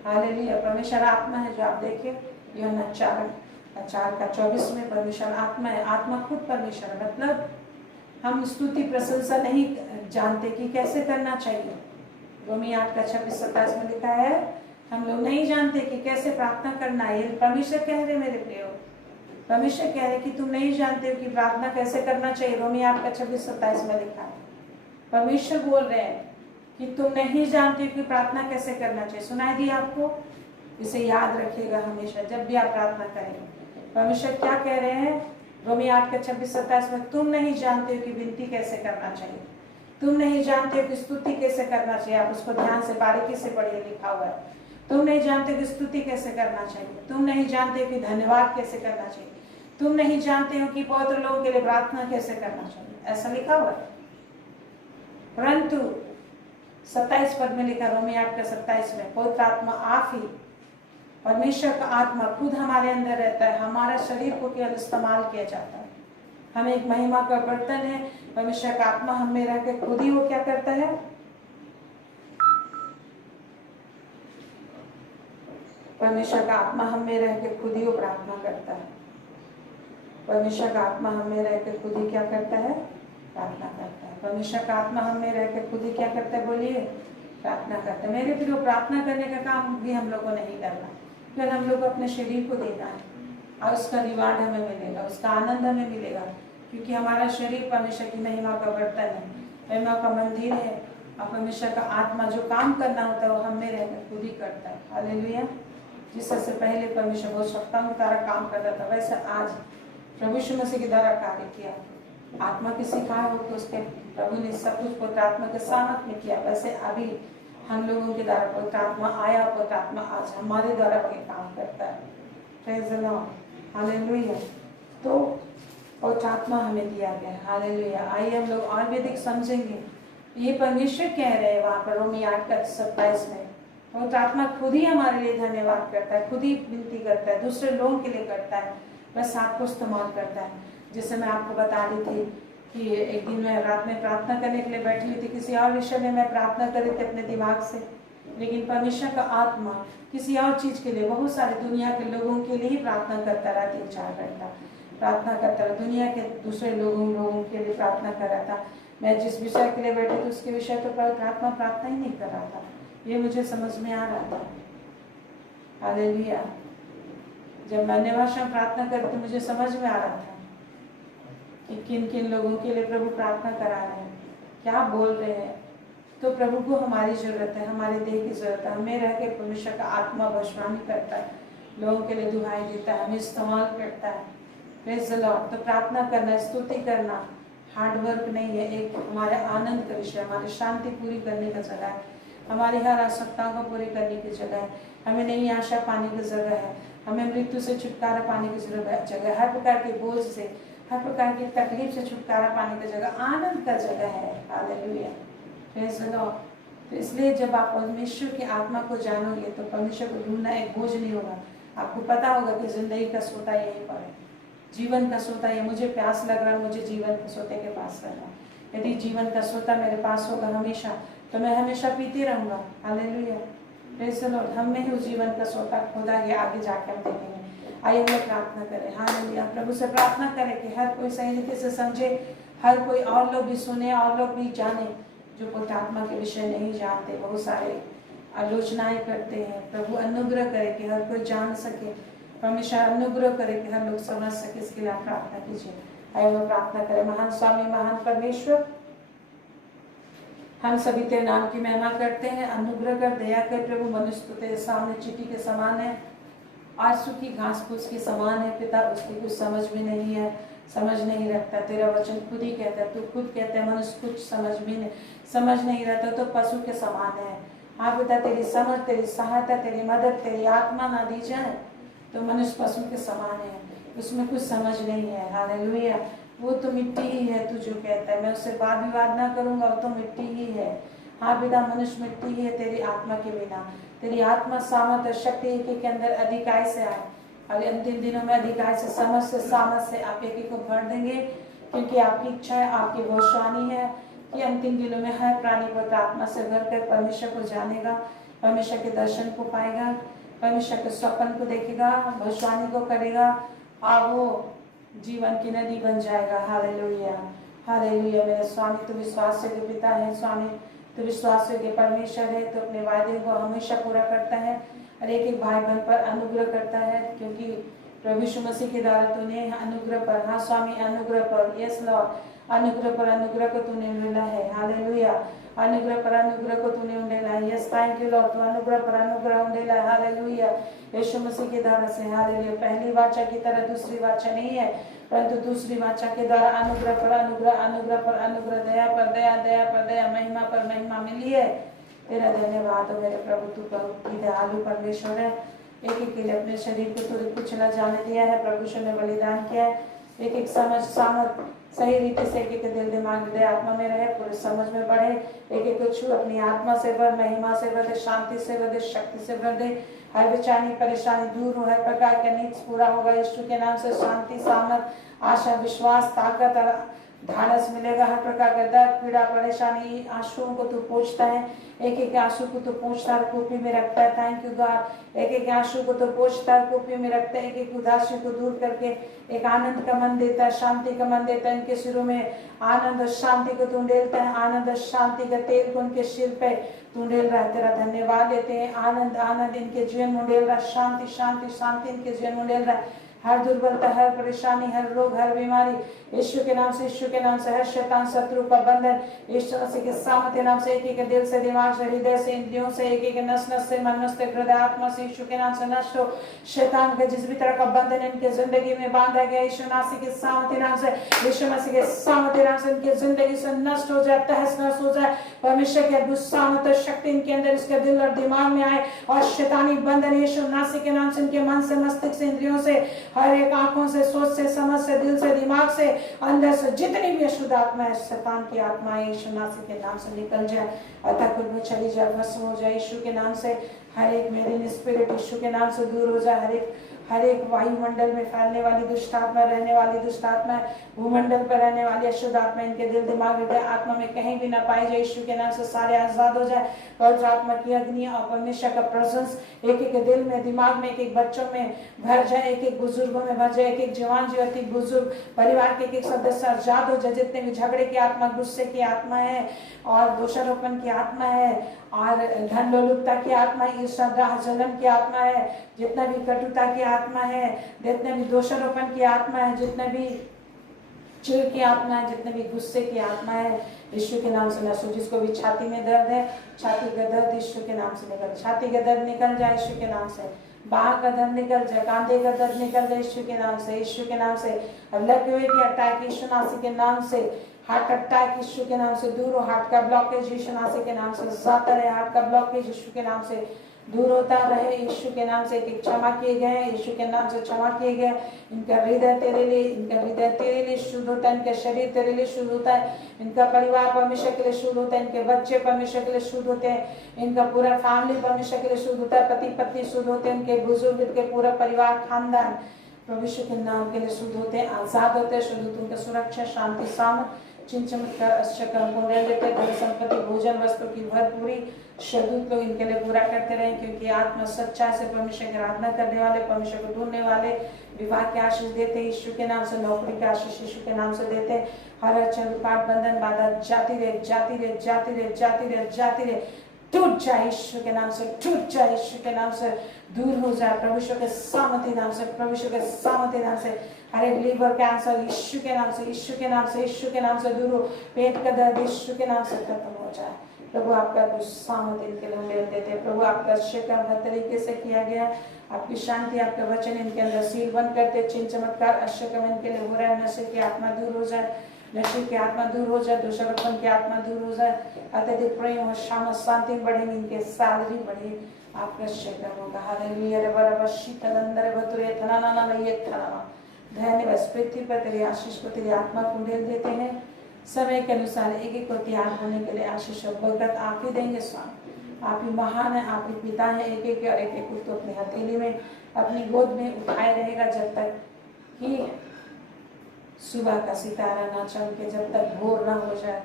हालेलुया। परमेश्वर आत्मा है, जो आप देखिए यूहन्ना 4:24 में परमेश्वर आत्मा है, आत्मा खुद परमेश्वर है। मतलब हम स्तुति प्रशंसा नहीं जानते कि कैसे करना चाहिए। रोमी 8:26-27 में लिखा है हम लोग नहीं जानते कि कैसे प्रार्थना करना है। परमेश्वर कह रहे मेरे प्रियो, परमेश्वर कह रहे कि तुम नहीं जानते हो कि प्रार्थना कैसे करना चाहिए। रोमी 8:26-27 में लिखा है, परमेश्वर बोल रहे हैं कि तुम नहीं जानते हो कि प्रार्थना कैसे करना चाहिए। सुनाई दी आपको? इसे याद रखिएगा हमेशा जब भी आप प्रार्थना करेंगे। परमेश्वर क्या कह रहे हैं रोमी 8:26-27 में, तुम नहीं जानते हो कि विनती कैसे करना चाहिए, तुम नहीं जानते हो कि स्तुति कैसे करना चाहिए। आप उसको ध्यान से बारीकी से पढ़िए, लिखा हुआ है। तुम नहीं जानते कि स्तुति कैसे करना चाहिए, तुम नहीं जानते कि धन्यवाद कैसे करना चाहिए, तुम नहीं जानते हो कि पवित्र लोगों के लिए प्रार्थना कैसे करना चाहिए। ऐसा लिखा हुआ है। परंतु 27 पद में लिखा, रोमी 8:27 में, पवित्र आत्मा आप ही, परमेश्वर का आत्मा खुद हमारे अंदर रहता है। हमारा शरीर को केवल इस्तेमाल किया जाता है। हम एक महिमा का बर्तन है। परमेश्वर का आत्मा हम में रह के खुद ही वो क्या करता है, परमेश्वर का आत्मा हम में रह के खुद ही वो प्रार्थना करता है। परमेश्वर का आत्मा हम में रह के खुद ही क्या करता है, प्रार्थना करता है। परमेश्वर का आत्मा हम में रह के खुद ही क्या करता है, बोलिए, प्रार्थना करता है। मेरे प्रियो, प्रार्थना करने का काम भी हम लोग को नहीं करना, फिर हम लोग अपने शरीर को देना है और उसका रिवार्ड हमें मिलेगा, उसका आनंद हमें मिलेगा, क्योंकि हमारा शरीर परमेश्वर की महिमा का बर्तन है, महिमा का मंदिर है। और परमेश्वर का आत्मा जो काम करना होता है वो हम में रहकर खुद ही करता है। हालेलुया। जिससे पहले परमेश्वर बहुत शक्तियों के द्वारा काम करता था, वैसे आज प्रभु यीशु मसीह के द्वारा कार्य किया। आत्मा की सिखाए हो तो उसके प्रभु ने सब कुछ पवित्र आत्मा के सामर्थ में किया। वैसे अभी हम लोगों के द्वारा पवित्र आत्मा आया, पवित्र आत्मा आज हमारे द्वारा भी काम करता है। Praise the lord. हालेलुया। तो पवित्र आत्मा हमें दिया गया। हालेलुया। आइए हम लोग और भी अधिक समझेंगे। ये परमेश्वर कह रहे हैं वहाँ पर रोमी 8:27 में, पवित्र आत्मा खुद ही हमारे लिए धन्यवाद करता है, खुद ही विनती करता है, दूसरे लोगों के लिए करता है, बस आपको इस्तेमाल करता है। जैसे मैं आपको बता रही थी कि एक दिन मैं रात में प्रार्थना करने के लिए बैठी हुई थी, किसी और विषय में मैं प्रार्थना कर रही थी अपने दिमाग से, लेकिन परमेश्वर का आत्मा किसी और चीज़ के लिए, बहुत सारे दुनिया के लोगों के लिए ही प्रार्थना करता रहा। 3-4 घंटा प्रार्थना करता रहा, दुनिया के दूसरे लोगों के लिए प्रार्थना कर रहा था। मैं जिस विषय के लिए बैठी थी उसके विषय तो पवित्र आत्मा प्रार्थना ही नहीं कर रहा था, ये मुझे समझ में आ रहा था। हालेलुया। जब मैं अन्य भाषा में प्रार्थना करती मुझे समझ में आ रहा था, कि किन किन लोगों के लिए प्रभु प्रार्थना करा रहे हैं, क्या बोल रहे हैं। तो प्रभु को हमारी ज़रूरत है, हमारे देह की ज़रूरत है। हमें रह के परमेश्वर का आत्मा भविष्यवाणी करता है, लोगों के लिए दुहाई देता है, हमें इस्तेमाल करता है। Praise the Lord. तो प्रार्थना करना, स्तुति करना हार्ड वर्क नहीं है, एक हमारे आनंद का विषय, हमारी शांति पूरी करने का जगह है, हमारी हर आवश्यकताओं को पूरी करने की जगह है, हमें नई आशा पाने की जगह है, हमें मृत्यु से छुटकारा पाने की जगह है, हर प्रकार के बोझ से, हर प्रकार की तकलीफ से छुटकारा पाने की जगह, आनंद का जगह है। Hallelujah, praise the Lord. तो इसलिए जब आप परमेश्वर की आत्मा को जानोगे तो परमेश्वर को ढूंढना एक बोझ नहीं होगा। आपको पता होगा कि जिंदगी का सोता यहीं पर है, जीवन का सोता ये, मुझे प्यास लग रहा है, मुझे जीवन के सोते के पास रहना। यदि जीवन का सोता मेरे पास होगा हमेशा, तो मैं हमेशा पीती रहूंगा। Hallelujah, praise the Lord. हम में ही उस जीवन का सोता खुदा के आगे जाके हम देखेंगे। आइए हम लोग प्रार्थना करें। हालेलुया, प्रभु से प्रार्थना करें कि हर कोई सही रीति से समझे, हर कोई और लोग भी सुने और लोग भी जाने जो पवित्र आत्मा के विषय नहीं जानते, बहुत सारे आलोचनाएं करते हैं। प्रभु अनुग्रह करे कि हर कोई जान सके, परमेश्वर अनुग्रह करे कि हर लोग समझ सके, इसके लिए आप प्रार्थना कीजिए। आइए हम प्रार्थना करें। महान स्वामी, महान परमेश्वर, हम सभी तेरे नाम की महिमा करते हैं। अनुग्रह कर, दया कर प्रभु। मनुष्य तो तेरे सामने चींटी के समान है, आंसू की घास फूस के समान है पिता, उसकी कुछ समझ में नहीं है, समझ नहीं रखता। तेरा वचन खुद ही कहता है, तू खुद कहता है मनुष्य कुछ समझ नहीं रहता तो पशु के समान है। हाँ पिता, तेरी समझ, तेरी सहायता, तेरी मदद, तेरी आत्मा ना दी जाए तो मनुष्य पशु के समान है, उसमें कुछ समझ नहीं है। हालेलुया, वो तो मिट्टी ही है, तू जो कहता है। मैं उससे वाद विवाद ना करूंगा, वो तो मिट्टी ही है। हाँ पिता, मनुष्य मिट्टी ही है तेरी आत्मा के बिना। तेरी आत्मा, सामर्थ और शक्ति एक के अंदर अधिकाई से आए, और अंतिम दिनों में अधिकाई से, समझ से, सामर्थ से आप एक को भर देंगे, क्योंकि आपकी इच्छा है, आपकी भविष्यवाणी है कि अंतिम दिनों में हर प्राणी पवित्र आत्मा से भर कर परमेश्वर को जानेगा, परमेश्वर के दर्शन को पाएगा, परमेश्वर के स्वप्न को देखेगा, भविष्यवाणी को करेगा, और वो जीवन की नदी बन जाएगा। Hallelujah, hallelujah. मेरे स्वामी, तू विश्वास के पिता है, स्वामी तू विश्वास के परमेश्वर है, तो अपने वादे को हमेशा पूरा करता है और एक एक भाई बहन पर अनुग्रह करता है, क्योंकि प्रभु यीशु मसीह के द्वारा तूने अनुग्रह पर, हाँ स्वामी, अनुग्रह पर, यस लॉर्ड, अनुग्रह पर अनुग्रह को तूने मिला है। हालेलुया, अनुग्रह पर अनुग्रह को तूने उंडेला है। यस, थैंक यू लॉर्ड, तू अनुग्रह पर अनुग्रह उंडेला है। हालेलुया, यीशु मसीह के द्वारा से। हालेलुया, पहली वाचा की तरह दूसरी वाचा नहीं है, परंतु दूसरी वाचा के द्वारा अनुग्रह पर अनुग्रह, अनुग्रह पर अनुग्रह, दया पर दया, दया पर दया, महिमा पर महिमा मिली है। तेरा धन्यवाद हो मेरे प्रभु, तू प्रभु दयालु परमेश्वर है। एक एक के लिए अपने शरीर को तूने कुचला जाने दिया है, प्रभु से ने बलिदान किया है। एक एक समझ, सामर्थ सही रीति से, एक एक दिल, दिमाग, हृदय, आत्मा में रहे, पूरे समझ में बढ़े। एक एक को छू, अपनी आत्मा से भर, महिमा से भर दे, शांति से भर दे, शक्ति से भर दे। हर बेचैनी, परेशानी दूर हो, हर प्रकार का नीच पूरा होगा यीशु के नाम से। शांति, सामर्थ, आशा, विश्वास, ताकत और ढाढ़स मिलेगा। हर प्रकार का दर्द, पीड़ा, परेशानी, आंसुओं को तू पोंछता है, एक एक आंसू को तू पोंछता है, कूपी में रखता है। थैंक यू गॉड, एक एक आंसू को तू पोंछता है, कूपी में रखता है, एक एक उदासी को दूर करके एक आनंद का मन देता है, शांति का मन देता है। इनके सिरों में आनंद और शांति को तू ढेलता है, आनंद और शांति का तेल को उनके सिर पे तू ढेल रहा है। तेरा धन्यवाद देते हैं। आनंद, आनंद इनके जीवन में ढेल रहा है, शांति, शांति, शांति इनके जीवन में ढेल रहा है। हर दुर्बलता, हर परेशानी, हर रोग, हर बीमारी यीशु के नाम से, यीशु के नाम से, हर शैतान शत्रु का बंधन यीशु मसीह के सामर्थ्य नाम से, एक एक दिल से, दिमाग से, हृदय से, इंद्रियों से, एक एक नस नस से, मन से, हृदय, आत्मा से यीशु के नाम से नष्ट हो। शैतान का जिस भी तरह का बंधन इनके जिंदगी में बांधा गया यीशु मसीह के सामर्थ्य नाम से, यीशु मसीह के सामर्थ्य नाम से इनकी जिंदगी से नष्ट हो जाए, तहस नहस हो जाए। परमेश्वर की अद्भुत सामर्थ्य शक्ति इनके अंदर, इसके दिल और दिमाग में आए, और शैतानी बंधन यीशु मसीह के नाम से इनके मन से, मस्तिष्क से, इंद्रियों से, हर एक आंखों से, सोच से, समझ से, दिल से, दिमाग से, अंदर से जितनी भी अशुद्ध आत्मा है, शैतान की आत्मा यीशु मसीह के नाम से निकल जाए, अतः कुल में चली जाए, भस्म हो जाए यीशु के नाम से। हर एक मेरी स्पिरिट यीशु के नाम से दूर हो जाए। हर एक वायुमंडल में फैलने वाली दुष्ट आत्मा, रहने वाली दुष्ट आत्मा, भूमंडल पर रहने वाली अशुद्ध आत्मा इनके दिल, दिमाग, हृदय, आत्मा में कहीं भी ना पाई जाए यीशु के नाम से। सारे आजाद हो जाए। पवित्र आत्मा की अग्नि और परमेश्वर का प्रेजेंस एक एक दिल में, दिमाग में, एक एक बच्चों में भर जाए, एक एक बुजुर्गों में भर जाए, एक एक जवान युवती, बुजुर्ग, परिवार के एक एक सदस्य आजाद हो जाए। जितने भी झगड़े की आत्मा, गुस्से की आत्मा है, और दोषारोपण की आत्मा है, और धन लोलुपता की आत्मा, ईर्ष्या, दाह, जलन की आत्मा है, जितना भी कटुता की आत्मा है, जितने भी दोषारोपण की आत्मा है, जितने भी चिढ़ की आत्मा है, जितने भी गुस्से की आत्मा है यीशु के नाम से नष्ट हो। जिसको भी छाती में दर्द है, छाती का दर्द यीशु के नाम से निकल, छाती का दर्द निकल जाए यीशु के नाम से, बाह का दर्द निकल जाए, कांधे का दर्द निकल जाए यीशु के नाम से, यीशु के नाम से। लगे हुए की अटैक यीशु नासी के नाम से, हार्ट अटैक यीशु के नाम से दूर हो, हार्ट का ब्लॉकेज यीशु नासी के नाम से जाता रहे, हार्ट का ब्लॉकेज यीशु के नाम से दूर होता रहे यीशु के नाम से। कि क्षमा किए गए हैं यीशु के नाम से, क्षमा किए गए। इनका हृदय तेरे लिए, इनका हृदय तेरे लिए शुद्ध होता है, इनका शरीर तेरे लिए शुद्ध होता है, इनका परिवार परमेश्वर के लिए शुद्ध होता है, इनके बच्चे परमेश्वर के लिए शुद्ध होते हैं, इनका पूरा फैमिली परमेश्वर के लिए शुद्ध होता है, पति पत्नी शुद्ध होते हैं, इनके बुजुर्ग, इनके पूरा परिवार खानदान परमेश्वर के नाम के लिए शुद्ध होते हैं, आजाद होते हैं, शुद्ध होते हैं। उनका सुरक्षा, शांति, सामर्थ, चिन्ह चमत्कार, आश्चर्य कर्म को रह लेते, धन संपत्ति, भोजन वस्तु की भरपूरी शदूत लोग इनके लिए पूरा करते रहे, क्योंकि आत्मा सच्चाई से परमेश्वर की आराधना करने वाले, परमेश्वर को ढूंढने वाले विवाह की आशीष देते यीशु के नाम से, नौकरी की आशीष यीशु के नाम से देते। हर अच्छा रुकावट, बंधन, बाधा जाती रहे, जाती रहे, जाती रहे, जाती रहे, जाती रहे, टूट जाए यीशु के नाम से, टूट जाए यीशु के नाम से, दूर हो जाए प्रभु के सामर्थ्य नाम से, प्रभु के सामर्थ्य नाम से। हर एक लीवर कैंसर यीशु के नाम से, यीशु के नाम से, यीशु के नाम से दूर हो, पेट का दर्द यीशु के नाम से खत्म हो जाए। प्रभु आपका कुछ सामर्थ्य इनके लिए मिल देते, प्रभु आपका शिकार हर तरीके से किया गया, आपकी शांति, आपका वचन इनके अंदर सील बंद करते, चिन्ह चमत्कार अश्यकम इनके लिए हो रहा है। नशे की आत्मा दूर हो जाए, नशे की आत्मा दूर हो जाए, दोषारोपण की आत्मा दूर हो जाए, अत्यधिक प्रेम और शाम शांति बढ़ेगी, इनके सैलरी बढ़े, आपका शिकार होगा। हालेलुया रे बराबर शीतल अंदर बतुरे थना ना ना ये थना। धन्यवाद, पृथ्वी पर तेरी आशीष को, तेरी आत्मा को ढेल देते हैं, समय के अनुसार एक एक को तैयार होने के लिए आशीष और बरकत आप ही देंगे स्वामी। आप ही महान है, आप ही पिता है, एक एक और एक एक को अपनी हथेली में, अपनी गोद में उठाए रहेगा जब तक कि सुबह का सितारा ना चमके, जब तक भोर ना हो जाए।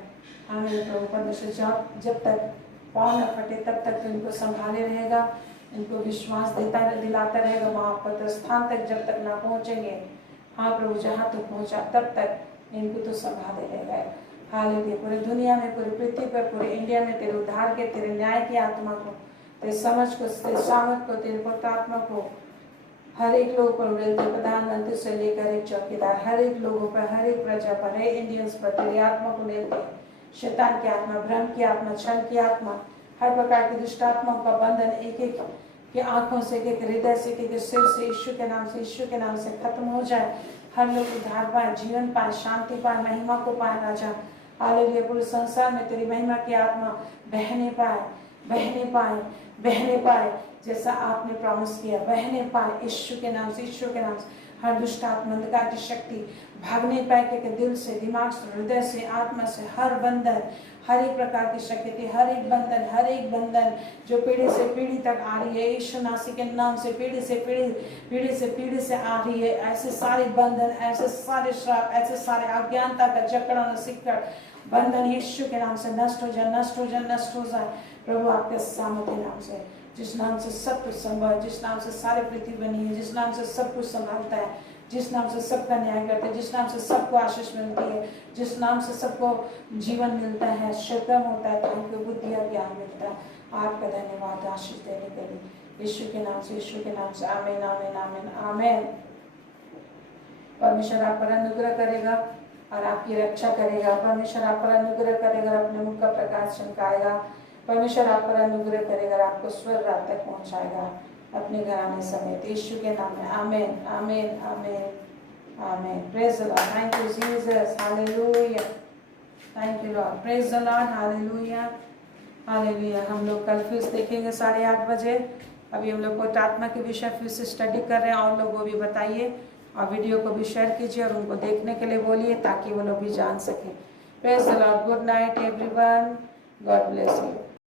हमें प्रभु परमेश्वर जब तक पाँव न फटे तब तक तो इनको संभाले रहेगा, इनको विश्वास दिलाता रहेगा, वहाँ पर स्थान तक जब तक ना पहुँचेंगे। हाँ प्रभु, जहाँ तक पहुँचा तब तक इनको तो संभाले रहेगा। हालेलुया, पूरी दुनिया में, पूरी पृथ्वी पर, पूरे इंडिया में तेरे उद्धार के, तेरे न्याय की आत्मा को, तेरे समझ को, तेरे सामर्थ को, तेरे पवित्र को हर एक लोग पर उड़ेलते, प्रधानमंत्री से लेकर एक चौकीदार, हर एक लोगों पर, हर एक प्रजा पर, हर इंडियंस पर तेरी आत्मा को लेते। शैतान की आत्मा, भ्रम की आत्मा, छल की आत्मा, हर प्रकार की दुष्ट आत्माओं का बंधन एक एक की आंखों से, एक एक हृदय से, एक एक सिर से यीशु के नाम से, यीशु के नाम से खत्म हो जाए। हर लोग उद्धार पाए, जीवन पाए, शांति पाए, महिमा को पाए राजा। हालेलुया, पूरे संसार में तेरी महिमा की आत्मा बहने पाए, बहने पाए, बहने पाए, जैसा आपने प्रॉमिस किया, बहने पाए यीशु के नाम से, यीशु के नाम से। हर दुष्ट आत्मा, अंधकार की शक्ति भागने पाए के दिल से, दिमाग से, हृदय से, आत्मा से, हर बंधन, हर एक प्रकार की शक्ति, हर एक बंधन, हर एक बंधन जो पीढ़ी से पीढ़ी तक आ रही है, यीशु नासी के नाम से, पीढ़ी से पीढ़ी, पीढ़ी से पीढ़ी से आ रही है, ऐसे सारे बंधन, ऐसे सारे श्राप, ऐसे सारे अज्ञानता का जकड़ और सिक्कड़ बंधन यीशु के नाम से नष्ट हो जाए, नष्ट हो जाए, नष्ट हो जाए प्रभु आपके सामर्थ्य नाम से, जिस नाम से सब कुछ संभव है, जिस नाम से सारी पृथ्वी बनी है, जिस नाम से सब कुछ संभालता है, जिस नाम से सबका न्याय करता है, जिस नाम से सबको आशीष मिलती है, जिस नाम से सबको जीवन मिलता है, शक्ति होता है, ताकि बुद्धि और ज्ञान मिलता है। आपका धन्यवाद आशीष देने के लिए, यीशु के नाम से, यीशु के नाम से। आमीन, आमीन, आमीन, आमीन। परमेश्वर आप पर अनुग्रह करेगा और आपकी रक्षा करेगा। परमेश्वर आप पर अनुग्रह करेगा और अपने मुख का प्रकाश चमकाएगा। परमेश्वर आप पर अनुग्रह करेगा और आपको स्वर्ग रात तक पहुंचाएगा अपने घराने समेत, यीशु के नाम में। आमीन, आमीन, आमीन, आमीन। Praise the Lord, thank you Jesus, hallelujah, thank you Lord, praise the lord, hallelujah, hallelujah. हम लोग कल फिर देखेंगे 8:30 बजे। अभी हम लोग को आत्मा के विषय फिर से स्टडी कर रहे हैं, और लोगों को भी बताइए और वीडियो को भी शेयर कीजिए और उनको देखने के लिए बोलिए, ताकि वो लोग भी जान सकें। Praise the Lord, good night everyone, God bless you.